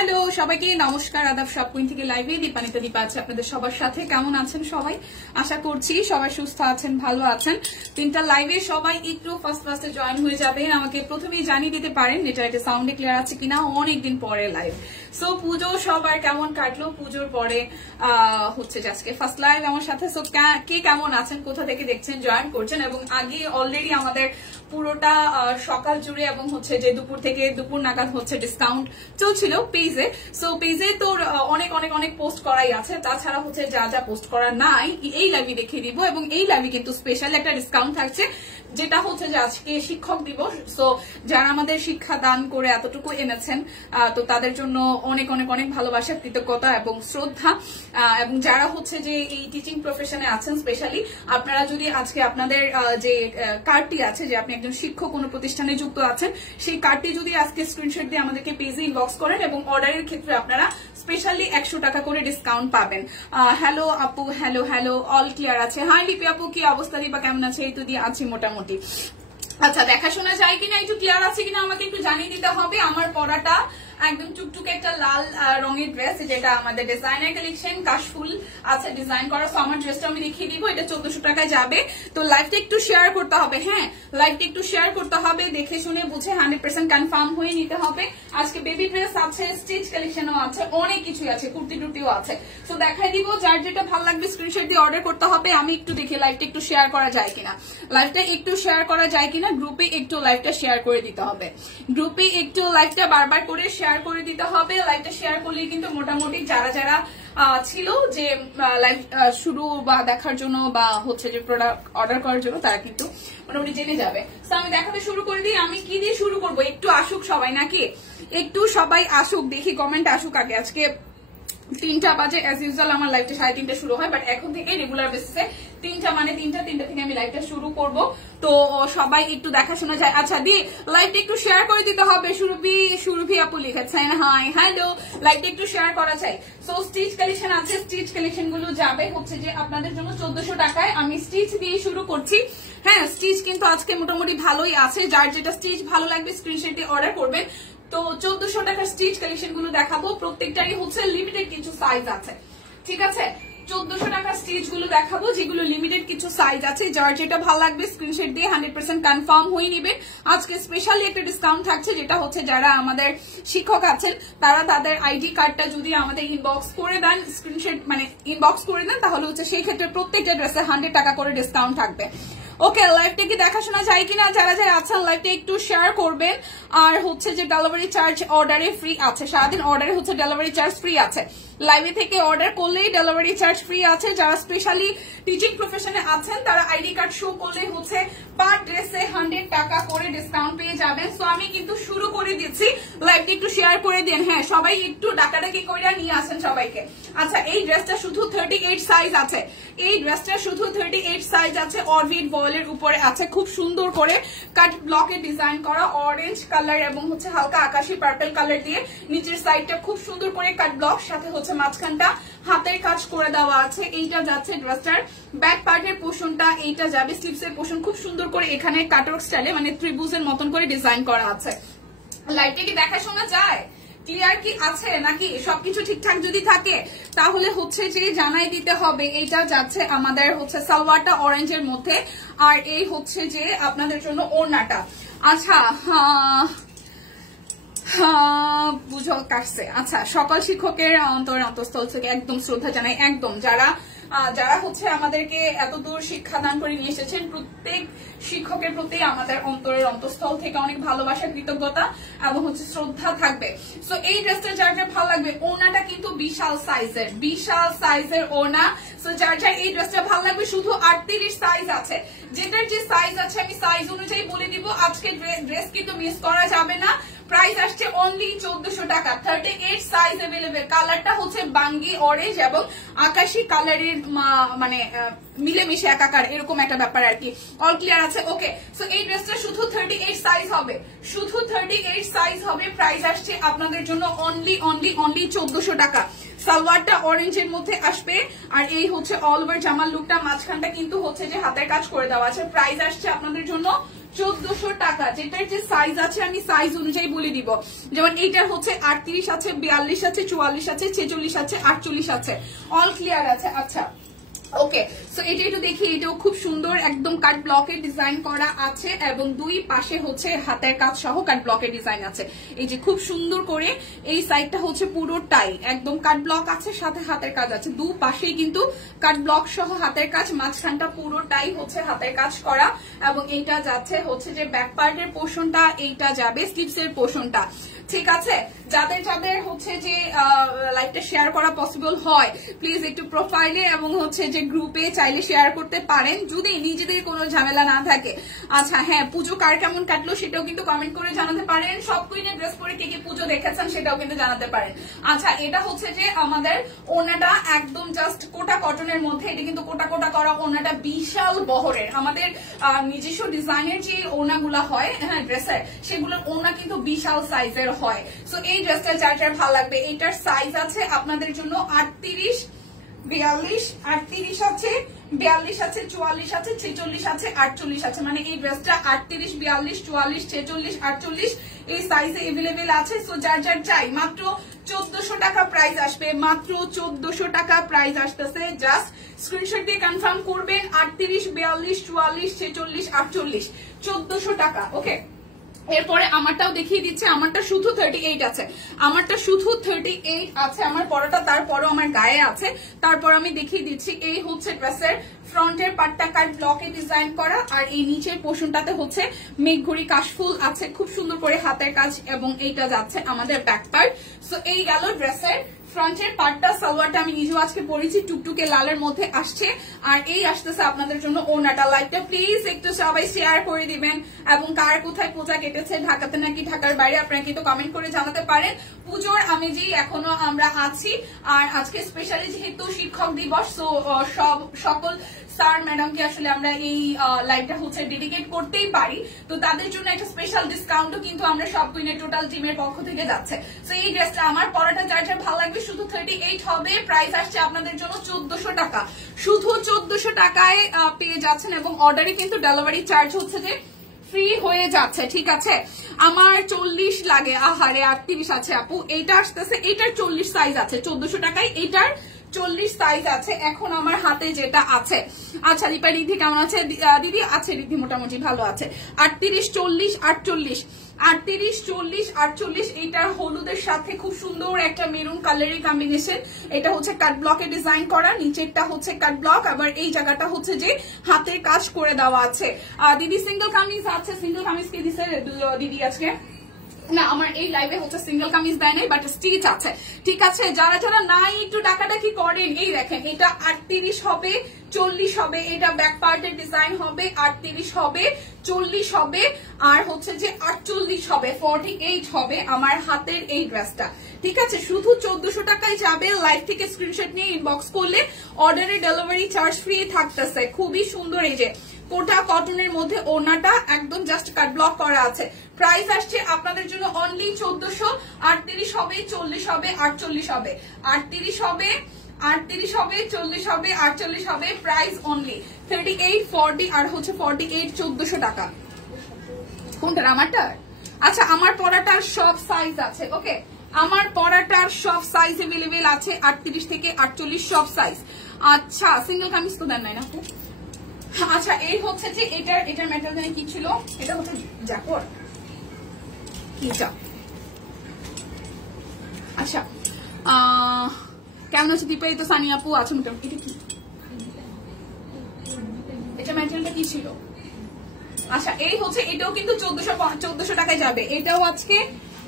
Hello সবাইকে নমস্কার, আদাব। সব কুইন থেকে লাইভে দীপানিতা দীপা আছে আপনাদের সবার সাথে। কেমন আছেন সবাই? আশা করছি সবাই সুস্থ আছেন, ভালো আছেন। তিনটা লাইভে সবাই একটু ফার্স্টে জয়েন হয়ে যাবেন। আমাকে প্রথমেই জানিয়ে দিতে পারেন এটা সাউন্ডে ক্লিয়ার আছে কিনা। অনেকদিন পরে লাইভ। সো পুজো সবার কেমন কাটলো? পুজোর পরে হচ্ছে আজকে ফার্স্ট লাইভ আমার সাথে। সো কে কেমন আছেন, কোথা থেকে দেখছেন, জয়েন করছেন। এবং আগে অলরেডি আমাদের পুরোটা সকাল জুড়ে এবং হচ্ছে যে দুপুর থেকে দুপুর নাগাদ হচ্ছে ডিসকাউন্ট চলছিল পেজে। সো পেজে তো অনেক অনেক অনেক পোস্ট করাই আছে। তাছাড়া হচ্ছে যা যা পোস্ট করা নাই এই লাইভে দেখিয়ে দিব। এবং এই লাইভে কিন্তু স্পেশাল একটা ডিসকাউন্ট থাকছে, যেটা হচ্ছে যে আজকে শিক্ষক দিবস। সো যারা আমাদের শিক্ষা দান করে এতটুকু এনেছেন, তো তাদের জন্য অনেক অনেক অনেক ভালোবাসা, কৃতজ্ঞতা এবং শ্রদ্ধা। এবং যারা হচ্ছে যে এই টিচিং প্রফেশনে আছেন, স্পেশালি আপনারা যদি আজকে আপনাদের যে কার্ডটি আছে, যে আপনি একজন শিক্ষক কোনো প্রতিষ্ঠানে যুক্ত আছেন, সেই কার্ডটি যদি আজকে স্ক্রিনশট দিয়ে আমাদেরকে পেজে ইনবক্স করেন এবং অর্ডারের ক্ষেত্রে আপনারা স্পেশালি 100 টাকা করে ডিসকাউন্ট পাবেন। হ্যালো আপু, হ্যালো হ্যালো, অল ক্লিয়ার আছে। হাই লিপি আপু, কি অবস্থা? দিবা কেমন আছে? এই তো দিয়ে আছি মোটামুটি। আচ্ছা, দেখাশোনা যায় কিনা, একটু ক্লিয়ার আছে কিনা আমাকে একটু জানিয়ে দিতে হবে। আমার পরাটা একদম টুকটুকে একটা লাল রঙের ড্রেস, যেটা আমাদের ডিজাইনার কালেকশন, কাশফুল আছে ডিজাইন করা। সো আমার ড্রেসটা আমি দেখিয়ে দিব। এটা 1400 টাকায় যাবে। তো লাইভটা একটু শেয়ার করতে হবে। হ্যাঁ, লাইভটা একটু শেয়ার করতে হবে, দেখে শুনে বুঝে 100% কনফার্ম হয়ে নিতে হবে। আজকে বেবি ড্রেস আছে, স্টিচ কালেকশনও আছে, অনেক কিছুই আছে, কুর্তি টুর্তিও আছে। তো দেখাই দিব, যার যেটা ভালো লাগবে স্ক্রিনশট দিয়ে অর্ডার করতে হবে। আমি একটু দেখি লাইভটা একটু শেয়ার করা যায় কিনা, লাইভটা একটু শেয়ার করা যায় কিনা। গ্রুপে একটু লাইভটা শেয়ার করে দিতে হবে, গ্রুপে একটু লাইভটা বারবার করে শেয়ার করে দিতে হবে। লাইভটা শেয়ার করলে কিন্তু মোটামুটি যারা যারা ছিল যে লাইভ শুরু বা দেখার জন্য বা হচ্ছে যে প্রোডাক্ট অর্ডার করার জন্য, তারা কিন্তু মোটামুটি জেনে যাবে। তো আমি দেখাতে শুরু করে দিই। আমি কি দিয়ে শুরু করবো? একটু আসুক সবাই, নাকি একটু সবাই আসুক, দেখি কমেন্ট আসুক আগে। আজকে 3টা বাজে অ্যাজ ইউজুয়াল আমার লাইভটা 3:30 শুরু হয়, বাট এখন থেকে রেগুলার বেসিসে 3টা মানে 3টা থেকে আমি লাইভটা শুরু করব। তো সবাই একটু দেখাশোনা যায়। আচ্ছা দি, লাইভটা একটু শেয়ার করে দিতে হবে। সুরভি আপু লিখেছেন হাই হ্যালো, লাইভটা একটু শেয়ার করা চাই। সো স্টিচ কালেকশন আছে, স্টিচ কালেকশন গুলো যাবে হচ্ছে যে আপনাদের জন্য 1400 টাকায়। আমি স্টিচ দিয়ে শুরু করছি। হ্যাঁ, স্টিচ কিন্তু আজকে মোটামুটি ভালোই আছে। যার যেটা স্টিচ ভালো লাগবে স্ক্রিনশট দিয়ে অর্ডার করবেন। তো 1400 টাকার স্টিচ কালেকশন গুলো দেখাবো। প্রত্যেকটারই হচ্ছে লিমিটেড কিছু সাইজ আছে, ঠিক আছে? 1400 টাকার স্টিচ গুলো দেখাবো, যেগুলো লিমিটেড কিছু সাইজ আছে। যার যেটা ভালো লাগবে স্ক্রিনশট দিয়ে 100% কনফার্ম হয়ে নেবেন। আজকে স্পেশালি একটা ডিসকাউন্ট থাকছে, যেটা হচ্ছে যারা আমাদের শিক্ষক আছেন তারা তাদের আইডি কার্ডটা যদি আমাদের ইনবক্স করে দেন, স্ক্রিনশট মানে ইনবক্স করে দেন, তাহলে হচ্ছে সেই ক্ষেত্রে প্রত্যেকটা ড্রেসে 100 টাকা করে ডিসকাউন্ট থাকবে। ওকে, লাইভটা কি দেখাশোনা যায় কিনা? যারা যারা আছেন লাইভটা একটু শেয়ার করবেন। আর হচ্ছে যে ডেলিভারি চার্জ অর্ডারে ফ্রি আছে, সারাদিন অর্ডারে হচ্ছে ডেলিভারি চার্জ ফ্রি আছে। লাইভে থেকে অর্ডার করলেই ডেলিভারি চার্জ ফ্রি আছে। যারা স্পেশালি টিচিং প্রফেশনে আছেন তারা আইডি কার্ড শো করলেই হচ্ছে পার ড্রেসে 100 টাকা করে ডিসকাউন্ট পেয়ে যাবেন। সো আমি কিন্তু শুরু করে দিচ্ছি, লাইভটা একটু শেয়ার করে দিন। হ্যাঁ, সবাই একটু ডাকাডাকি করে নিয়ে আসেন সবাইকে। আচ্ছা, এই ড্রেসটা শুধু 38 সাইজ আছে। এই ড্রেসটা শুধু 38 সাইজ আছে। অরবিট বয়েলের উপরে আছে, খুব সুন্দর করে কাট ব্লকে ডিজাইন করা, অরেঞ্জ কালার এবং হচ্ছে হালকা আকাশি পার্পল কালার দিয়ে। নিচের সাইডটা খুব সুন্দর করে কাট ব্লক, সাথে হচ্ছে মাঝখানটা হাতের কাজ করে দেওয়া আছে। এইটা যাচ্ছে ড্রেসটার ব্যাক পার্টের পোর্শনটা, এইটা যাবে স্লিপসের পোর্শন। খুব সুন্দর করে এখানে কাটওয়ার্ক স্টাইলে মানে ত্রিভুজের মতন করে ডিজাইন করা আছে। লাইটটা কি দেখাশোনা যায়? ক্লিয়ার কি আছে নাকি? সবকিছু ঠিকঠাক যদি থাকে তাহলে হচ্ছে যে জানাই দিতে হবে। এইটা যাচ্ছে আমাদের হচ্ছে সালোয়ারটা অরেঞ্জের মধ্যে, আর এই হচ্ছে যে আপনাদের জন্য ওড়নাটা। আচ্ছা, বুঝো কাটছে। আচ্ছা, সকল শিক্ষকের অন্তঃস্থল থেকে একদম শ্রদ্ধা জানাই। একদম যারা হচ্ছে আমাদেরকে এত দূর শিক্ষাদান করে নিয়ে এসেছেন, প্রত্যেক শিক্ষকের প্রতি আমাদের অন্তরের অন্তঃস্থল থেকে অনেক ভালোবাসা, কৃতজ্ঞতা এবং হচ্ছে শ্রদ্ধা থাকবে। সো এই ড্রেসটা যার যার ভালো লাগবে, ওড়নাটা কিন্তু বিশাল সাইজের ওড়না। সো যার যার এই ড্রেসটা ভালো লাগবে, শুধু 38 সাইজ আছে। যেটার যে সাইজ আছে আমি সাইজ অনুযায়ী বলে দিব। আজকে ড্রেস কিন্তু মিস করা যাবে না। প্রাইস আসছে অনলি 1400 টাকা। 38 সাইজ अवेलेबल। কালারটা হচ্ছে বাঙ্গি অরেঞ্জ এবং আকাশি কালারের মানে মিলেমিশে একাকার, এরকম একটা ব্যাপার আর কি। অল ক্লিয়ার আছে? ওকে, সো এই ড্রেসটা শুধু 38 সাইজ হবে, শুধু 38 সাইজ হবে। প্রাইস আসছে আপনাদের জন্য অনলি 1400 টাকা। সালোয়ারটা অরেঞ্জের মধ্যে আসবে আর এই হচ্ছে অল ওভার জামার লুকটা, মাঝখানটা কিন্তু হচ্ছে যে হাতের কাজ করে দেওয়া আছে। প্রাইস আসছে আপনাদের জন্য 1400 টাকা। যেটার যে সাইজ আছে আমি সাইজ অনুযায়ী বলে দিব, যেমন এইটার হচ্ছে 38 আছে, 42 আছে, 44 আছে, 46 আছে, 48 আছে, অল ক্লিয়ার আছে। আচ্ছা ওকে, সো এটা একটু দেখি, এটাও খুব সুন্দর একদম কাট ব্লকের ডিজাইন করা আছে এবং দুই পাশে হচ্ছে হাতের কাজ সহ কাট ব্লকের ডিজাইন আছে। এই যে খুব সুন্দর করে এই সাইডটা হচ্ছে পুরোটাই একদম কাট ব্লক আছে, সাথে হাতের কাজ আছে, দু পাশেই কিন্তু কাট ব্লক সহ হাতের কাজ, মাঝখানটা পুরোটাই হচ্ছে হাতের কাজ করা এবং এইটা যাচ্ছে হচ্ছে যে ব্যাক পার্টের পোর্শনটা, এইটা যাবে স্লিভসের পোর্শনটা। ঠিক আছে, যাদের যাদের হচ্ছে যে লাইভটা শেয়ার করা পসিবল হয় প্লিজ একটু প্রোফাইলে এবং হচ্ছে যে গ্রুপে চাইলে শেয়ার করতে পারেন যদি নিজেদের কোনো ঝামেলা না থাকে। আচ্ছা হ্যাঁ, পুজো কার কেমন কাটলো সেটাও কিন্তু কমেন্ট করে জানাতে পারেন। সব কুইনের ড্রেস পরে কে কে পুজো দেখেছেন সেটাও কিন্তু জানাতে পারেন। আচ্ছা এটা হচ্ছে যে আমাদের ওনাটা একদম জাস্ট কোটা কটনের মধ্যে, এটা কিন্তু কোটা কোটা করা ওনাটা বিশাল বহরের, আমাদের নিজস্ব ডিজাইনের যে ওনাগুলা হয় হ্যাঁ ড্রেসের, সেগুলোর ওনা কিন্তু বিশাল সাইজের হয়। সো এই ড্রেসটা যার যার ভালো লাগবে, এটার সাইজ আছে আপনাদের জন্য 38, 42, 38 আছে, 42 আছে, 44 আছে, 46 আছে, 48 আছে, মানে এই ড্রেসটা 38, 42, 44, 46, 48 এই সাইজে এভেলেবেল আছে। সো যার যার চাই মাত্র 1400 টাকা প্রাইস আসবে, মাত্র 1400 টাকা প্রাইস আসতেছে। জাস্ট স্ক্রিনশট দিয়ে কনফার্ম করবেন 38, 42, 44, 46, 48 1400 টাকা। ওকে, এরপরে আমারটাও দেখিয়ে দিচ্ছে, আমারটা শুধু 38 আছে, আমারটা শুধু 38 আছে আমার পরাটা, তারপরও আমার গায়ে আছে। তারপর আমি দেখিয়ে দিচ্ছি, এই হচ্ছে ড্রেসের ফ্রন্টের পার্টটা কাট ব্লকে ডিজাইন করা আর এই নিচের পোর্শনটাতে হচ্ছে মেঘঘড়ি কাশফুল আছে, খুব সুন্দর করে হাতের কাজ এবং এইটা যাচ্ছে আমাদের ব্যাক পার্ট। সো এই গেল ড্রেসের ফ্রন্টের পার্টটা। সালোয়ারটা আমি নিজেও আজকে পরেছি, টুকটুকে লালের মধ্যে আসছে আর এই আসতেছে আপনাদের জন্য ওনাটা। লাইকটা প্লিজ একটু সবাই শেয়ার করে দিবেন এবং কার কোথায় পূজা কেটেছে, ঢাকাতে নাকি ঢাকার বাইরে, আপনারা কিন্তু কমেন্ট করে জানাতে পারেন। পুজোর আমেজেই এখনো আমরা আছি আর আজকে স্পেশালি যেহেতু শিক্ষক দিবস, সো সকল স্যার ম্যাডামকে আসলে আমরা এই লাইভটা হচ্ছে ডেডিকেট করতেই পারি, তো তাদের জন্য একটা স্পেশাল ডিসকাউন্টও কিন্তু আমরা সব কুইনের টোটাল টিমের পক্ষ থেকে যাচ্ছে। তো এই ড্রেসটা আমার পরাটা যার যার ভালো লাগবে শুধু 38 হবে, প্রাইস আসছে আপনাদের জন্য 1400 টাকা, শুধু 1400 টাকায় পেয়ে যাচ্ছেন এবং অর্ডারে কিন্তু ডেলিভারি চার্জ হচ্ছে যে ফ্রি হয়ে যাচ্ছে। ঠিক আছে, আমার 40 লাগে, আহারে 38 আছে আপু, এইটা আসতেছে, এটার 40 সাইজ আছে 1400 টাকায়, এটার 40 সাইজ আছে এখন আমার হাতে যেটা আছে। আচ্ছা দীপা রিদ্ধি কেমন আছে? দিদি আছে, রিদ্ধি মোটামুটি ভালো আছে। 38, 40, 48, 38, 40, 48 এইটার হলুদের সাথে খুব সুন্দর একটা মেরুন কালারের কম্বিনেশন। এটা হচ্ছে কাট ব্লকে ডিজাইন করা, নিচেরটা হচ্ছে কাট ব্লক, আবার এই জায়গাটা হচ্ছে যে হাতের কাজ করে দেওয়া আছে। দিদি সিঙ্গেল কামিজ আছে, সিঙ্গেল কামিজ কে দিছে দিদি আজকে? না আমার এই লাইভে হচ্ছে সিঙ্গেল কামিজ দেয় নাই, বাট স্টিচ আছে। ঠিক আছে, যারা যারা নাই একটু টাকাটাকি করেন, এই দেখেন এটা 38 হবে, 40 হবে, এটা ব্যাক পার্টের ডিজাইন হবে, 38 হবে, 40 হবে আর হচ্ছে যে 48 হবে, 48 হবে আমার হাতের এই ড্রেসটা। ঠিক আছে, শুধু 1400 টাকায় যাবে। লাইভ থেকে স্ক্রিনশট নিয়ে ইনবক্স করলে অর্ডারে ডেলিভারি চার্জ ফ্রি থাকতেছে। খুবই সুন্দর এই যে কোটা কটনের মধ্যে ওনাটা একদম জাস্ট কাট ব্লক করা আছে। প্রাইস আসছে আপনাদের জন্য অনলি 1400। 38 হবে, 40 হবে, 48 হবে, 38 হবে, 38 হবে, 40 হবে, 48 হবে, প্রাইস অনলি 38, 40 আর হচ্ছে 48, 1400 টাকা। কোনটা আমারটা? আচ্ছা আমার পরাটার সব সাইজ আছে। ওকে, আমার পরাটার সব সাইজ এভেলেবেল আছে, 38 থেকে 48 সব সাইজ। আচ্ছা সিঙ্গেল কামিজ তো দেন নাই না? আচ্ছা এই হচ্ছে যে এটার ম্যাটেরিয়াল কি ছিল, এটা হচ্ছে জ্যাকোয়ার্ড কিটা। আচ্ছা কেমন আছে দীপা? এই তো সানি আপু আছে মোটামুটি। এটা কি, এটা ম্যাটেরিয়ালটা কি ছিল? আচ্ছা এই হচ্ছে, এটাও কিন্তু 1400 টাকায় যাবে, এটাও আজকে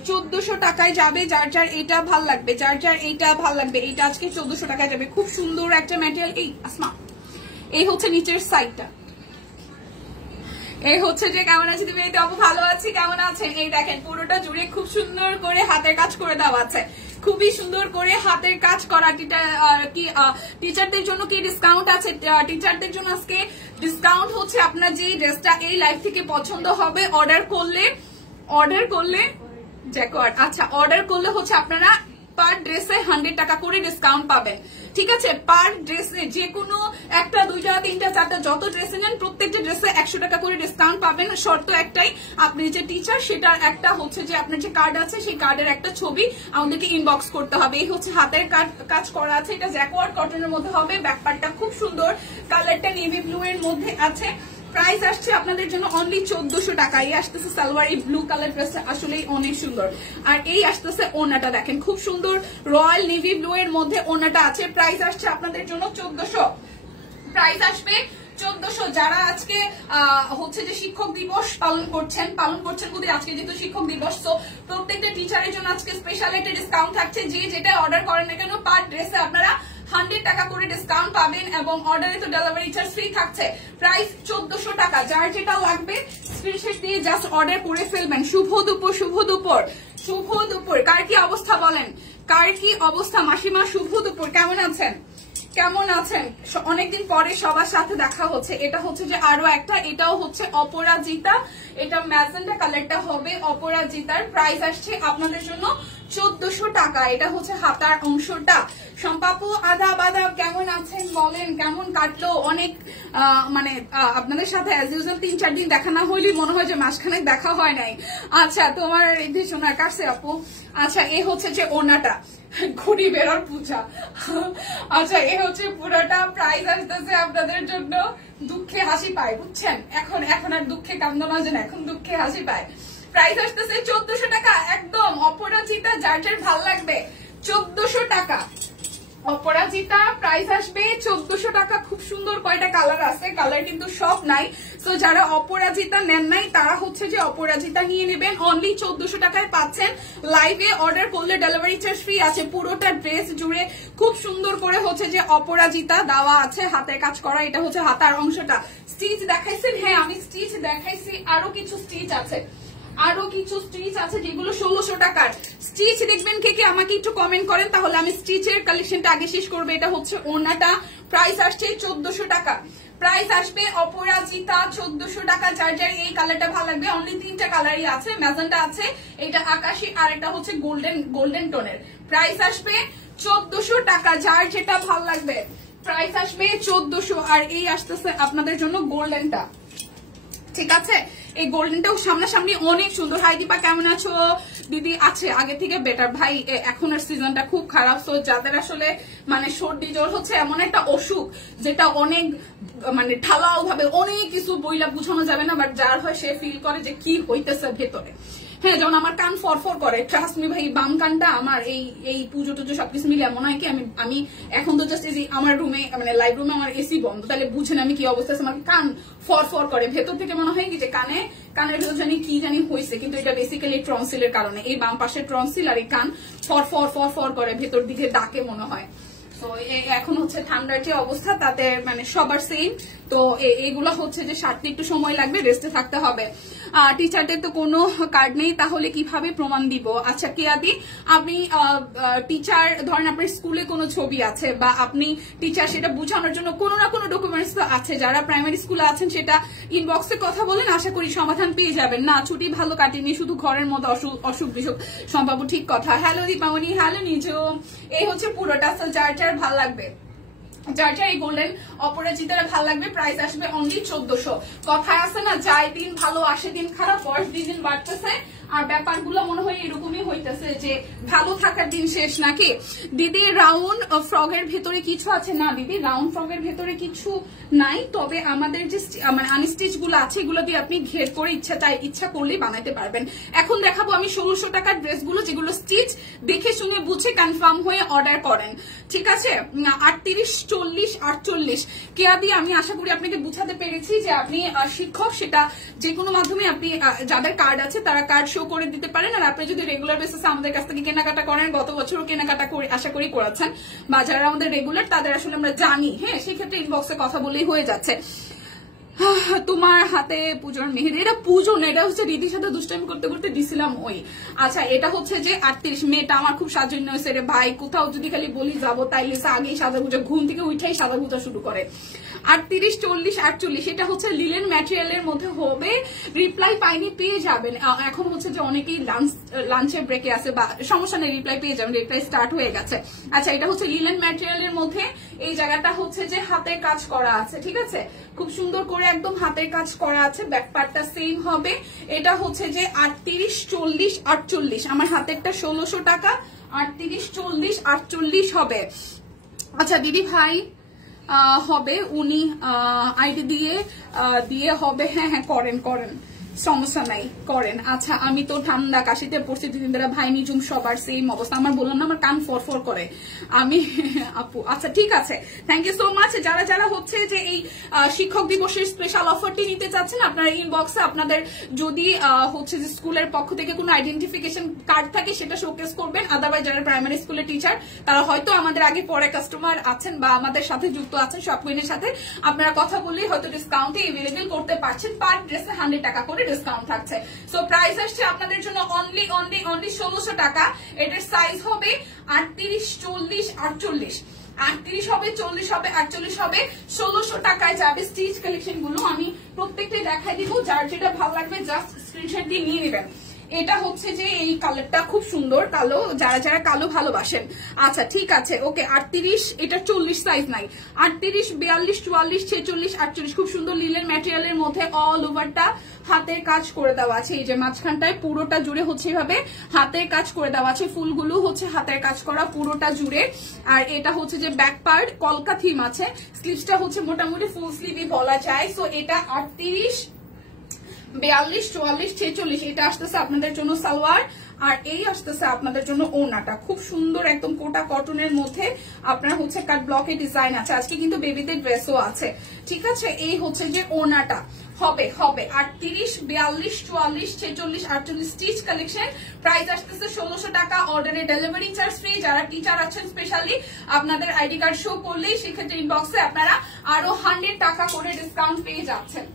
1400 টাকায় যাবে। যার যার এটা ভাল লাগবে, যার যার এইটা ভাল লাগবে, এটা আজকে 1400 টাকায় যাবে। খুব সুন্দর একটা ম্যাটেরিয়াল। এই আসমা এই হচ্ছে নিচের সাইডটা, এই হচ্ছে যে কেমন আছে তুমি? এই তো আপু ভালো আছি, কেমন আছেন? এই দেখেন পুরোটা জুড়ে খুব সুন্দর করে হাতের কাজ করে দেওয়া আছে, খুবই সুন্দর করে হাতের কাজ করা। টিচারদের জন্য কি ডিসকাউন্ট আছে? টিচারদের জন্য আজকে ডিসকাউন্ট হচ্ছে আপনার যে ড্রেসটা এই লাইভ থেকে পছন্দ হবে অর্ডার করলে জ্যাকোয়ার্ড। আচ্ছা অর্ডার করলে হচ্ছে আপনারা পার ড্রেসে 100 টাকা করে ডিসকাউন্ট পাবেন। ঠিক আছে, পার ড্রেসে যে কোনো একটা, দুইটা, তিনটা, চারটা যত ড্রেসে নেন প্রত্যেকটা ড্রেসে 100 টাকা করে ডিসকাউন্ট পাবেন। শর্ত একটাই, আপনি যে টিচার সেটার একটা হচ্ছে যে আপনার যে কার্ড আছে সেই কার্ডের একটা ছবি আমাদেরকে ইনবক্স করতে হবে। এই হচ্ছে হাতের কাজ করা আছে, এটা জ্যাকওয়ার্ড কটনের মধ্যে হবে। ব্যাকপার্টটা খুব সুন্দর, কালারটা নেভি ব্লু এর মধ্যে আছে। প্রাইস আসছে আপনাদের জন্য অনলি 1400 টাকা। এই আসতেছে সালোয়ার, এই ব্লু কালার ড্রেসটা আসলেই অনেক সুন্দর। আর এই আসতেছে ওড়নাটা, দেখেন খুব সুন্দর রয়্যাল নেভি ব্লু এর মধ্যে ওড়নাটা আছে। প্রাইস আসছে আপনাদের জন্য 1400। প্রাইস আসবে 1400। যারা আজকে হচ্ছে যে শিক্ষক দিবস পালন করছেন বলতে আজকে যেহেতু শিক্ষক দিবস, তো প্রত্যেকটা টিচারের জন্য আজকে স্পেশাল একটা ডিসকাউন্ট থাকছে। যে যেটা অর্ডার করেন না কেন পার ড্রেসে আপনারা 100 টাকা করে ডিসকাউন্ট পাবেন এবং অর্ডারে তো ডেলিভারি চার্জ ফ্রি থাকছে। প্রাইস 1400 টাকা। যার যেটা লাগবে স্ক্রিনশট দিয়ে জাস্ট অর্ডার করে ফেলবেন। শুভ দুপুর, শুভ দুপুর, শুভ দুপুর। কার কি অবস্থা বলেন, কার কি অবস্থা? মাসিমা শুভ দুপুর, কেমন আছেন? কেমন আছেন? অনেকদিন পরে সবার সাথে দেখা হচ্ছে। এটা হচ্ছে যে আরো একটা, এটাও হচ্ছে অপরাজিতা, এটা ম্যাজেন্টা কালারটা হবে অপরাজিতার। প্রাইস আসছে আপনাদের জন্য 1400 টাকা। এটা হচ্ছে হাতার অংশটা। সম্পাপু আদাব আদাব, কেমন আছেন বলেন? কেমন কাটলো? অনেক মানে আপনাদের সাথে অ্যাজ ইউজুয়াল 3-4 দিন দেখা না হইলে মনে হয় যে মাসখানেক দেখা হয় নাই। আচ্ছা, তোমার রিদ্ধি সোনার কাছে আপু। আচ্ছা, এ হচ্ছে যে ওনাটা ঘুড়ি বেরোর পূজা। আচ্ছা, এ হচ্ছে পুরোটা। প্রাইস আসতেছে আপনাদের জন্য, দুঃখে হাসি পায় বুঝছেন, এখন আর দুঃখে কান্দ না, যেন এখন দুঃখে হাসি পায়। প্রাইস আসতেছে 1400 টাকা একদম। অপরাজিতা, যার যার ভাল লাগবে 1400 টাকা। অপরাজিতা প্রাইস আসবে 1400 টাকা। খুব সুন্দর কয়টা কালার আছে, কালার কিন্তু সব নাই। তো যারা অপরাজিতা নেন নাই তারা হচ্ছে যে অপরাজিতা নিয়ে নেবেন। অনলি 1400 টাকায় পাচ্ছেন। লাইভে অর্ডার করলে ডেলিভারি চার্জ ফ্রি আছে। পুরোটা ড্রেস জুড়ে খুব সুন্দর করে হচ্ছে যে অপরাজিতা দেওয়া আছে, হাতের কাজ করা। এটা হচ্ছে হাতার অংশটা। স্টিচ দেখাইছেন? হ্যাঁ, আমি স্টিচ দেখাইছি। আরো কিছু স্টিচ আছে, আরো কিছু স্টিচ আছে যেগুলো 1600 টাকার। স্টিচ দেখবেন কে কে আমাকে একটু কমেন্ট করেন, তাহলে আমি স্টিচের কালেকশনটা আগে শেষ করবো। এটা হচ্ছে ওড়নাটা। প্রাইস আসছে 1400 টাকা। প্রাইস আসবে অপরাজিতা 1400 টাকা। যার যার এই কালারটা ভালো লাগবে, অনলি 3টা কালারই আছে। ম্যাজেন্টা আছে, এটা আকাশি, আর এটা হচ্ছে গোল্ডেন টোনের। প্রাইস আসবে 1400 টাকা। যার যেটা ভালো লাগবে প্রাইস আসবে 1400। আর এই আসতেছে আপনাদের জন্য গোল্ডেনটা। ঠিক আছে, এই গোল্ডেনটাও সামনাসামনি অনেক সুন্দর। হাই দীপা, কেমন আছো? দিদি আছে আগে থেকে বেটার। ভাই এখন আর সিজনটা খুব খারাপ, তো যাদের আসলে মানে সর্দি জ্বর হচ্ছে, এমন একটা অসুখ যেটা অনেক মানে ঢালাও ভাবে অনেক কিছু বইলা বুঝানো যাবে না, বাট যার হয় সে ফিল করে যে কি হইতেছে ভেতরে। হ্যাঁ, যেমন আমার কান ফরফর করে, ট্রাস্ট মি ভাই, বাম কানটা আমার এই পুজো টুজো সবকিছু মিলে এমন হয় কি আমি এখন তো জাস্ট এই আমার রুমে মানে লাইভ রুমে আমার এসি বন্ধ, তাহলে বুঝেন আমি কি অবস্থা আছে। আমার কান ফরফর করে ভেতর থেকে, মনে হয় কি যে কানের ভেতর জানি কি জানি হয়েছে, কিন্তু এটা বেসিক্যালি ট্রনসিলের কারণে। এই বাম পাশের ট্রনসিল, আর এই কান ফরফর করে ভেতর দিকে ডাকে মনে হয়। তো এখন হচ্ছে ঠান্ডার যে অবস্থা তাতে মানে সবার সেম। তো এইগুলো হচ্ছে যে সারতে একটু সময় লাগবে, রেস্টে থাকতে হবে। টিচারদের তো কোনো কার্ড নেই, তাহলে কিভাবে প্রমাণ দিব? আচ্ছা কেয়াদি, আপনি টিচার ধরেন আপনার স্কুলে কোনো ছবি আছে বা আপনি টিচার, সেটা বোঝানোর জন্য কোনো না কোনো ডকুমেন্টস তো আছে। যারা প্রাইমারি স্কুলে আছেন সেটা ইনবক্সে কথা বলেন, আশা করি সমাধান পেয়ে যাবেন। না, ছুটি ভালো কাটেনি, শুধু ঘরের মধ্যে অসুখ বিসুখ সম্ভব। ঠিক কথা। হ্যালো দীপামণি, হ্যালো নিজম। এই হচ্ছে পুরোটা। যার যার ভাল লাগবে, যার যার এই গোল্ডেন অপরাজিতার ভাল লাগবে, প্রাইস আসবে অনলি 1400। কথায় আছে না, যায় দিন ভালো আসে দিন খারাপ, বয়স দিন বাড়তেছে, আর ব্যাপারগুলো মনে হয় এরকমই হইতেছে যে ভালো থাকার দিন শেষ নাকি। দিদি রাউন্ড ফ্রগের ভেতরে কিছু আছে? না দিদি, রাউন্ড ফ্রগের ভেতরে কিছু নাই, তবে আমাদের যে মানে আনস্টিচ গুলো আছে এগুলো দিয়ে আপনি ঘের করে ইচ্ছা করলেই বানাতে পারবেন। এখন দেখাবো আমি 1600 টাকার ড্রেসগুলো, যেগুলো স্টিচ দেখে শুনে বুঝে কনফার্ম হয়ে অর্ডার করেন। ঠিক আছে, 38, 40, 48 কেয়া দিয়ে আমি আশা করি আপনাকে বুঝাতে পেরেছি যে আপনি শিক্ষক, সেটা যে কোনো মাধ্যমে আপনি যাদের কার্ড আছে তারা কার্ড শো করে দিতে পারেন। আর আপনি যদি রেগুলার বেসিসে আমাদের কাছ থেকে কেনাকাটা করেন, গত বছরও কেনাকাটা করে আশা করি করেছেন, বা যারা আমাদের রেগুলার তাদের আসলে আমরা জানি, হ্যাঁ, সেক্ষেত্রে ইনবক্সে কথা বলেই হয়ে যাচ্ছে। তোমার হাতে পুজোর মেহেদি, এটা পুজো না, এটা হচ্ছে রীতির সাথে দুষ্টামি করতে করতে দিছিলাম ওই। আচ্ছা এটা হচ্ছে যে 38, মেয়েটা আমার খুব সাজন্য হয়েছে রে ভাই, কোথাও যদি খালি বলি যাবো তাইলে আগেই সাদা গুজা, ঘুম থেকে উঠাই সাদা গুজা শুরু করে। 38, 40, 48 এটা হচ্ছে লিলেন ম্যাটেরিয়ালের মধ্যে হবে। রিপ্লাই পাইনি, পেয়ে যাবেন। এখন হচ্ছে যে অনেকেই লাঞ্চের ব্রেকে আছে, বা সমস্যা নেই, রিপ্লাই পেয়ে যাবেন, রিপ্লাই স্টার্ট হয়ে গেছে। আচ্ছা এটা হচ্ছে লিলেন ম্যাটেরিয়ালের মধ্যে, এই জায়গাটা হচ্ছে যে হাতের কাজ করা আছে, ঠিক আছে, খুব সুন্দর করে একদম হাতের কাজ করা আছে। ব্যাক পার্টটা সেম হবে। এটা হচ্ছে যে 38, 40, 48, আমার হাতেরটা 1600 টাকা, 38, 40, 48 হবে। আচ্ছা দিদি ভাই হবে, উনি আইডি দিয়ে হবে। হ্যাঁ হ্যাঁ করেন করেন, সমস্যা নাই, করেন। আচ্ছা আমি তো ঠান্ডা কাশিতে পড়ছি দুদিন ধরে, ভাই নিজুম সবার সেম অবস্থা। আমার বললাম না, আমার কান ফরফর করে আমি আপু। আচ্ছা ঠিক আছে, থ্যাংক ইউ সো মাচ। যারা যারা হচ্ছে যে এই শিক্ষক দিবসের স্পেশাল অফারটি নিতে চাচ্ছেন, আপনারা ইনবক্সে আপনাদের যদি হচ্ছে যে স্কুলের পক্ষ থেকে কোনো আইডেন্টিফিকেশন কার্ড থাকে সেটা শোকেস করবেন। আদারওয়াইজ যারা প্রাইমারি স্কুলের টিচার তারা হয়তো আমাদের আগে পরে কাস্টমার আছেন বা আমাদের সাথে যুক্ত আছেন শপকুইনের সাথে, আপনারা কথা বললেই হয়তো ডিসকাউন্টে এভেলেবেল করতে পারছেন। পার ড্রেসে 100 টাকা করে ডিসকাউন্ট থাকছে। সো প্রাইস আসছে আপনাদের জন্য অনলি 1600 টাকা। এটার সাইজ হবে 38, 40, 48, 38 হবে, 40 হবে, 48 হবে, 1600 টাকায় যাবে। স্টিচ কালেকশন গুলো আমি প্রত্যেকটাই দেখাই দিব, যার যেটা ভালো লাগবে জাস্ট স্ক্রিনশট দিয়ে নিয়ে নেবেন। এটা হচ্ছে যে এই কালারটা খুব সুন্দর কালো, যারা যারা কালো ভালোবাসেন। আচ্ছা ঠিক আছে, ওকে 38, এটা 40 সাইজ নাই, 38, 42, 44, 46, 48 খুব সুন্দর লিলেন ম্যাটেরিয়ালের মধ্যে অল ওভারটা হাতের কাজ করে দেওয়া আছে। এই যে মাঝখানটায় পুরোটা জুড়ে হচ্ছে এইভাবে হাতের কাজ করে দেওয়া আছে, ফুলগুলো হচ্ছে হাতের কাজ করা পুরোটা জুড়ে। আর এটা হচ্ছে যে ব্যাক পার্ট কলকা থিম আছে, স্লিভসটা হচ্ছে মোটামুটি ফুল স্লিভই বলা যায়। সো এটা 38, 42, 44, 46 এটা আসতেছে আপনাদের জন্য সালোয়ার, আর এই আসতেছে আপনাদের জন্য ওড়নাটা। খুব সুন্দর একদম কোটা কটনের মধ্যে আপনার হচ্ছে কাট ব্লকের ডিজাইন আছে। আজকে কিন্তু বেবিদের ড্রেসও আছে, ঠিক আছে। এই হচ্ছে যে ওড়নাটা হবে 38, 42, 44, 46, 48 স্টিচ কালেকশন। প্রাইস আসতেছে 1600 টাকা। অর্ডারে ডেলিভারি চার্জ ফ্রি। যারা টিচার আছেন স্পেশালি আপনাদের আইডি কার্ড শো করলেই সেক্ষেত্রে ইনবক্সে আপনারা আরো 100 টাকা করে ডিসকাউন্ট পেয়ে যাচ্ছেন।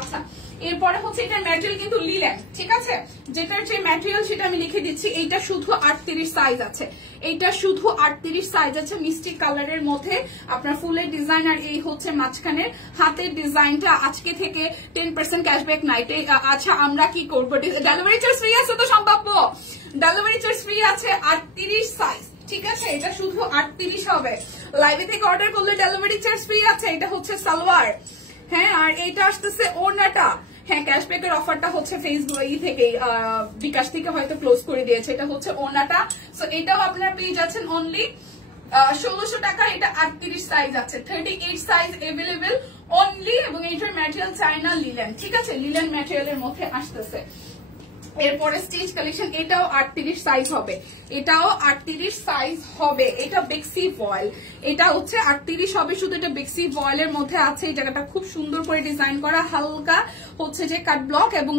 আচ্ছা এরপরে হচ্ছে এটার ম্যাটেরিয়াল কিন্তু লিলেন, ঠিক আছে। যেটার যে ম্যাটেরিয়াল সেটা আমি লিখে দিচ্ছি। এইটা শুধু 38 সাইজ আছে, এইটা শুধু 38 সাইজ আছে, মিষ্টি কালারের মধ্যে আপনার ফুলের ডিজাইন। আর এই হচ্ছে মাঝখানের হাতের ডিজাইনটা। আজকে থেকে 10% ক্যাশব্যাক নাইটে। আচ্ছা আমরা কি করবো, ডেলিভারি চার্জ ফ্রি আছে তো সম্ভাব্য, ডেলিভারি চার্জ ফ্রি আছে। 38 সাইজ, ঠিক আছে, এটা শুধু 38 হবে। লাইভে থেকে অর্ডার করলে ডেলিভারি চার্জ ফ্রি আছে। এটা হচ্ছে সালোয়ার, হ্যাঁ। আর এইটা আসতেছে ওড়নাটা। হ্যাঁ ক্যাশব্যাকের অফারটা হচ্ছে ফেসবুক থেকে বিকাশ থেকে হয়তো ক্লোজ করে দিয়েছে। এটা হচ্ছে ওড়নাটা। সো এটাও আপনারা পেয়ে যাচ্ছেন অনলি 1600 টাকা। এটা 38 সাইজ আছে, 38 সাইজ এভেলেবেল অনলি। এবং এইটার ম্যাটেরিয়াল চায়না লিলেন, ঠিক আছে, লিলেন ম্যাটেরিয়ালের মধ্যে আসতেছে। এরপরে স্টিচ কালেকশন, এটাও 38 সাইজ হবে, এটাও 38 সাইজ হবে। এটা বেক্সি ভয়েল, এটা হচ্ছে 38 হবে শুধু। এটা বেক্সি ভয়েলের মধ্যে আছে। এই জায়গাটা খুব সুন্দর করে ডিজাইন করা, হালকা হচ্ছে যে কাট ব্লক এবং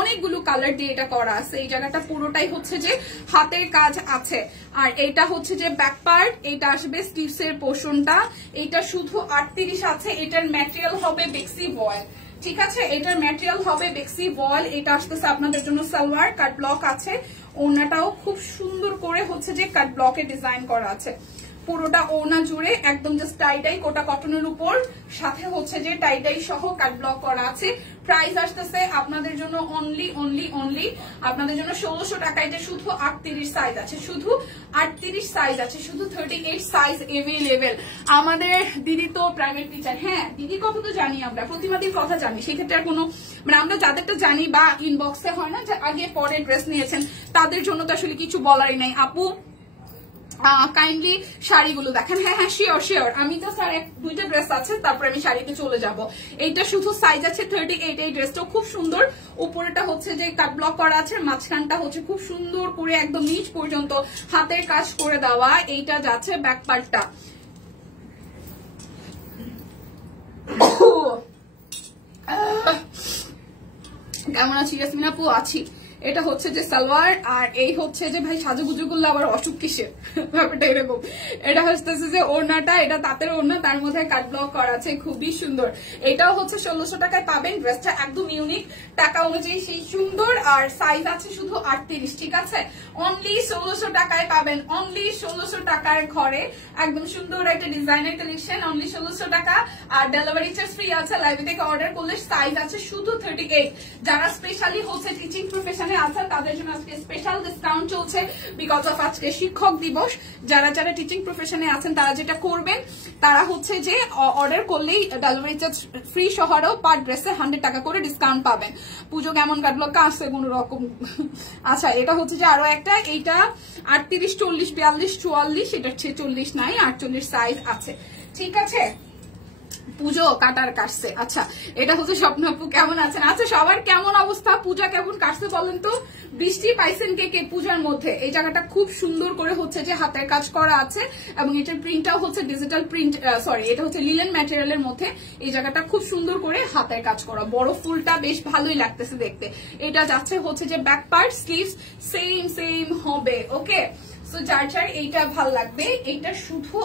অনেকগুলো কালার দিয়ে এটা করা আছে। এই জায়গাটা পুরোটাই হচ্ছে যে হাতের কাজ আছে। আর এটা হচ্ছে যে ব্যাক পার্ট, এটা আসবে স্লিভস এর পোর্শনটা। এটা শুধু 38 আছে। এটার ম্যাটেরিয়াল হবে বেক্সি ভয়েল, ঠিক আছে, এটার ম্যাটেরিয়াল হবে বেক্সি ভয়েল। এটা আসতেছে আপনাদের জন্য সালোয়ার, কাট ব্লক আছে। ওড়নাটাও খুব সুন্দর করে হচ্ছে যে কাট ব্লকে ডিজাইন করা আছে। পুরোটা ওড়না জুড়ে একদম জাস্ট টাইটাই কোটা কটনের উপর, সাথে হচ্ছে যে টাইটাই সহ কাট ব্লক করা আছে। প্রাইস আসতেছে আপনাদের জন্য অনলি আপনাদের জন্য 1600 টাকা। এটা শুধু 38 সাইজ আছে, শুধু 38 সাইজ আছে, শুধু 38 সাইজ এভেলেবেল। আমাদের দিদি তো প্রাইভেট টিচার, হ্যাঁ দিদির কথা তো জানি, আমরা প্রতিমাদির কথা জানি। সেক্ষেত্রে আর কোনো মানে আমরা যাদেরটা জানি বা ইনবক্সে হয় না যে আগে পরে ড্রেস নিয়েছেন, তাদের জন্য তো আসলে কিছু বলারই নাই। আপু কাইন্ডলি শাড়িগুলো দেখেন। হ্যাঁ হ্যাঁ শিওর। আমি তো স্যার 2টা ড্রেস আছে, তারপরে আমি শাড়িতে চলে যাব। এইটা শুধু সাইজ আছে 38। এই ড্রেসটাও খুব সুন্দর। উপরেটা হচ্ছে যে কাট ব্লক করা আছে, মাঝখানটা হচ্ছে খুব সুন্দর করে একদম নিচ পর্যন্ত হাতের কাজ করে দেওয়া। এইটা যাচ্ছে ব্যাক পার্টটা। কেমন আছি ইয়াসমিন আপু? আছি। এটা হচ্ছে যে সালোয়ার, আর এই হচ্ছে যে ভাই সাজুগুজু করলে আবার অসুখ কিসের ব্যাপারটা এরকম। এটা হচ্ছে যে ওড়নাটা, এটা তাঁতের ওড়না, তার মধ্যে কাট ব্লক করা আছে, খুবই সুন্দর। এটাও হচ্ছে 1600 টাকায় পাবেন। ড্রেসটা একদম ইউনিক, টাকা অনুযায়ী সেই সুন্দর, আর সাইজ আছে শুধু 38, ঠিক আছে? অনলি 1600 টাকায় পাবেন, অনলি 1600 টাকার ঘরে একদম সুন্দর একটা ডিজাইনার কালেকশন, অনলি 1600 টাকা। আর ডেলিভারি চার্জ ফ্রি আছে। লাইভ থেকে অর্ডার করলে সাইজ আছে শুধু 38। যারা স্পেশালি হচ্ছে টিচিং প্রফেশনে আছেন তাদের জন্য আজকে স্পেশাল ডিসকাউন্ট চলছে বিকজ অফ আজকে শিক্ষক দিবস। যারা যারা টিচিং প্রফেশনে আছেন তারা যেটা করবেন, তারা হচ্ছে যে অর্ডার করলেই ডেলিভারি চার্জ ফ্রি সহরেও পার ড্রেসে 100 টাকা করে ডিসকাউন্ট পাবেন। পুজো কেমন কাটলো, কাছে কোন রকম। আচ্ছা, এটা হচ্ছে যে আরো একটা, এইটা 38, 40, 42, 44, এটা 46 নাই, 48 সাইজ আছে, ঠিক আছে? পুজো কাটার কাটছে। আচ্ছা, এটা হচ্ছে স্বপ্ন আপু, কেমন আছেন? আচ্ছা, সবার কেমন অবস্থা, পূজা কেমন কাটছে বলেন তো? বৃষ্টি পাইছেন কে কে পূজার মধ্যে? এই জায়গাটা খুব সুন্দর করে হচ্ছে যে হাতের কাজ করা আছে, এবং এটার প্রিন্টটাও হচ্ছে ডিজিটাল প্রিন্ট, সরি এটা হচ্ছে লিলেন ম্যাটেরিয়ালের মধ্যে। এই জায়গাটা খুব সুন্দর করে হাতের কাজ করা, বড় ফুলটা বেশ ভালোই লাগতেছে দেখতে। এটা যাচ্ছে হচ্ছে যে ব্যাক পার্ট, স্লিভস সেম হবে, ওকে? সো যার যার এইটা ভাল লাগবে, এইটা শুধু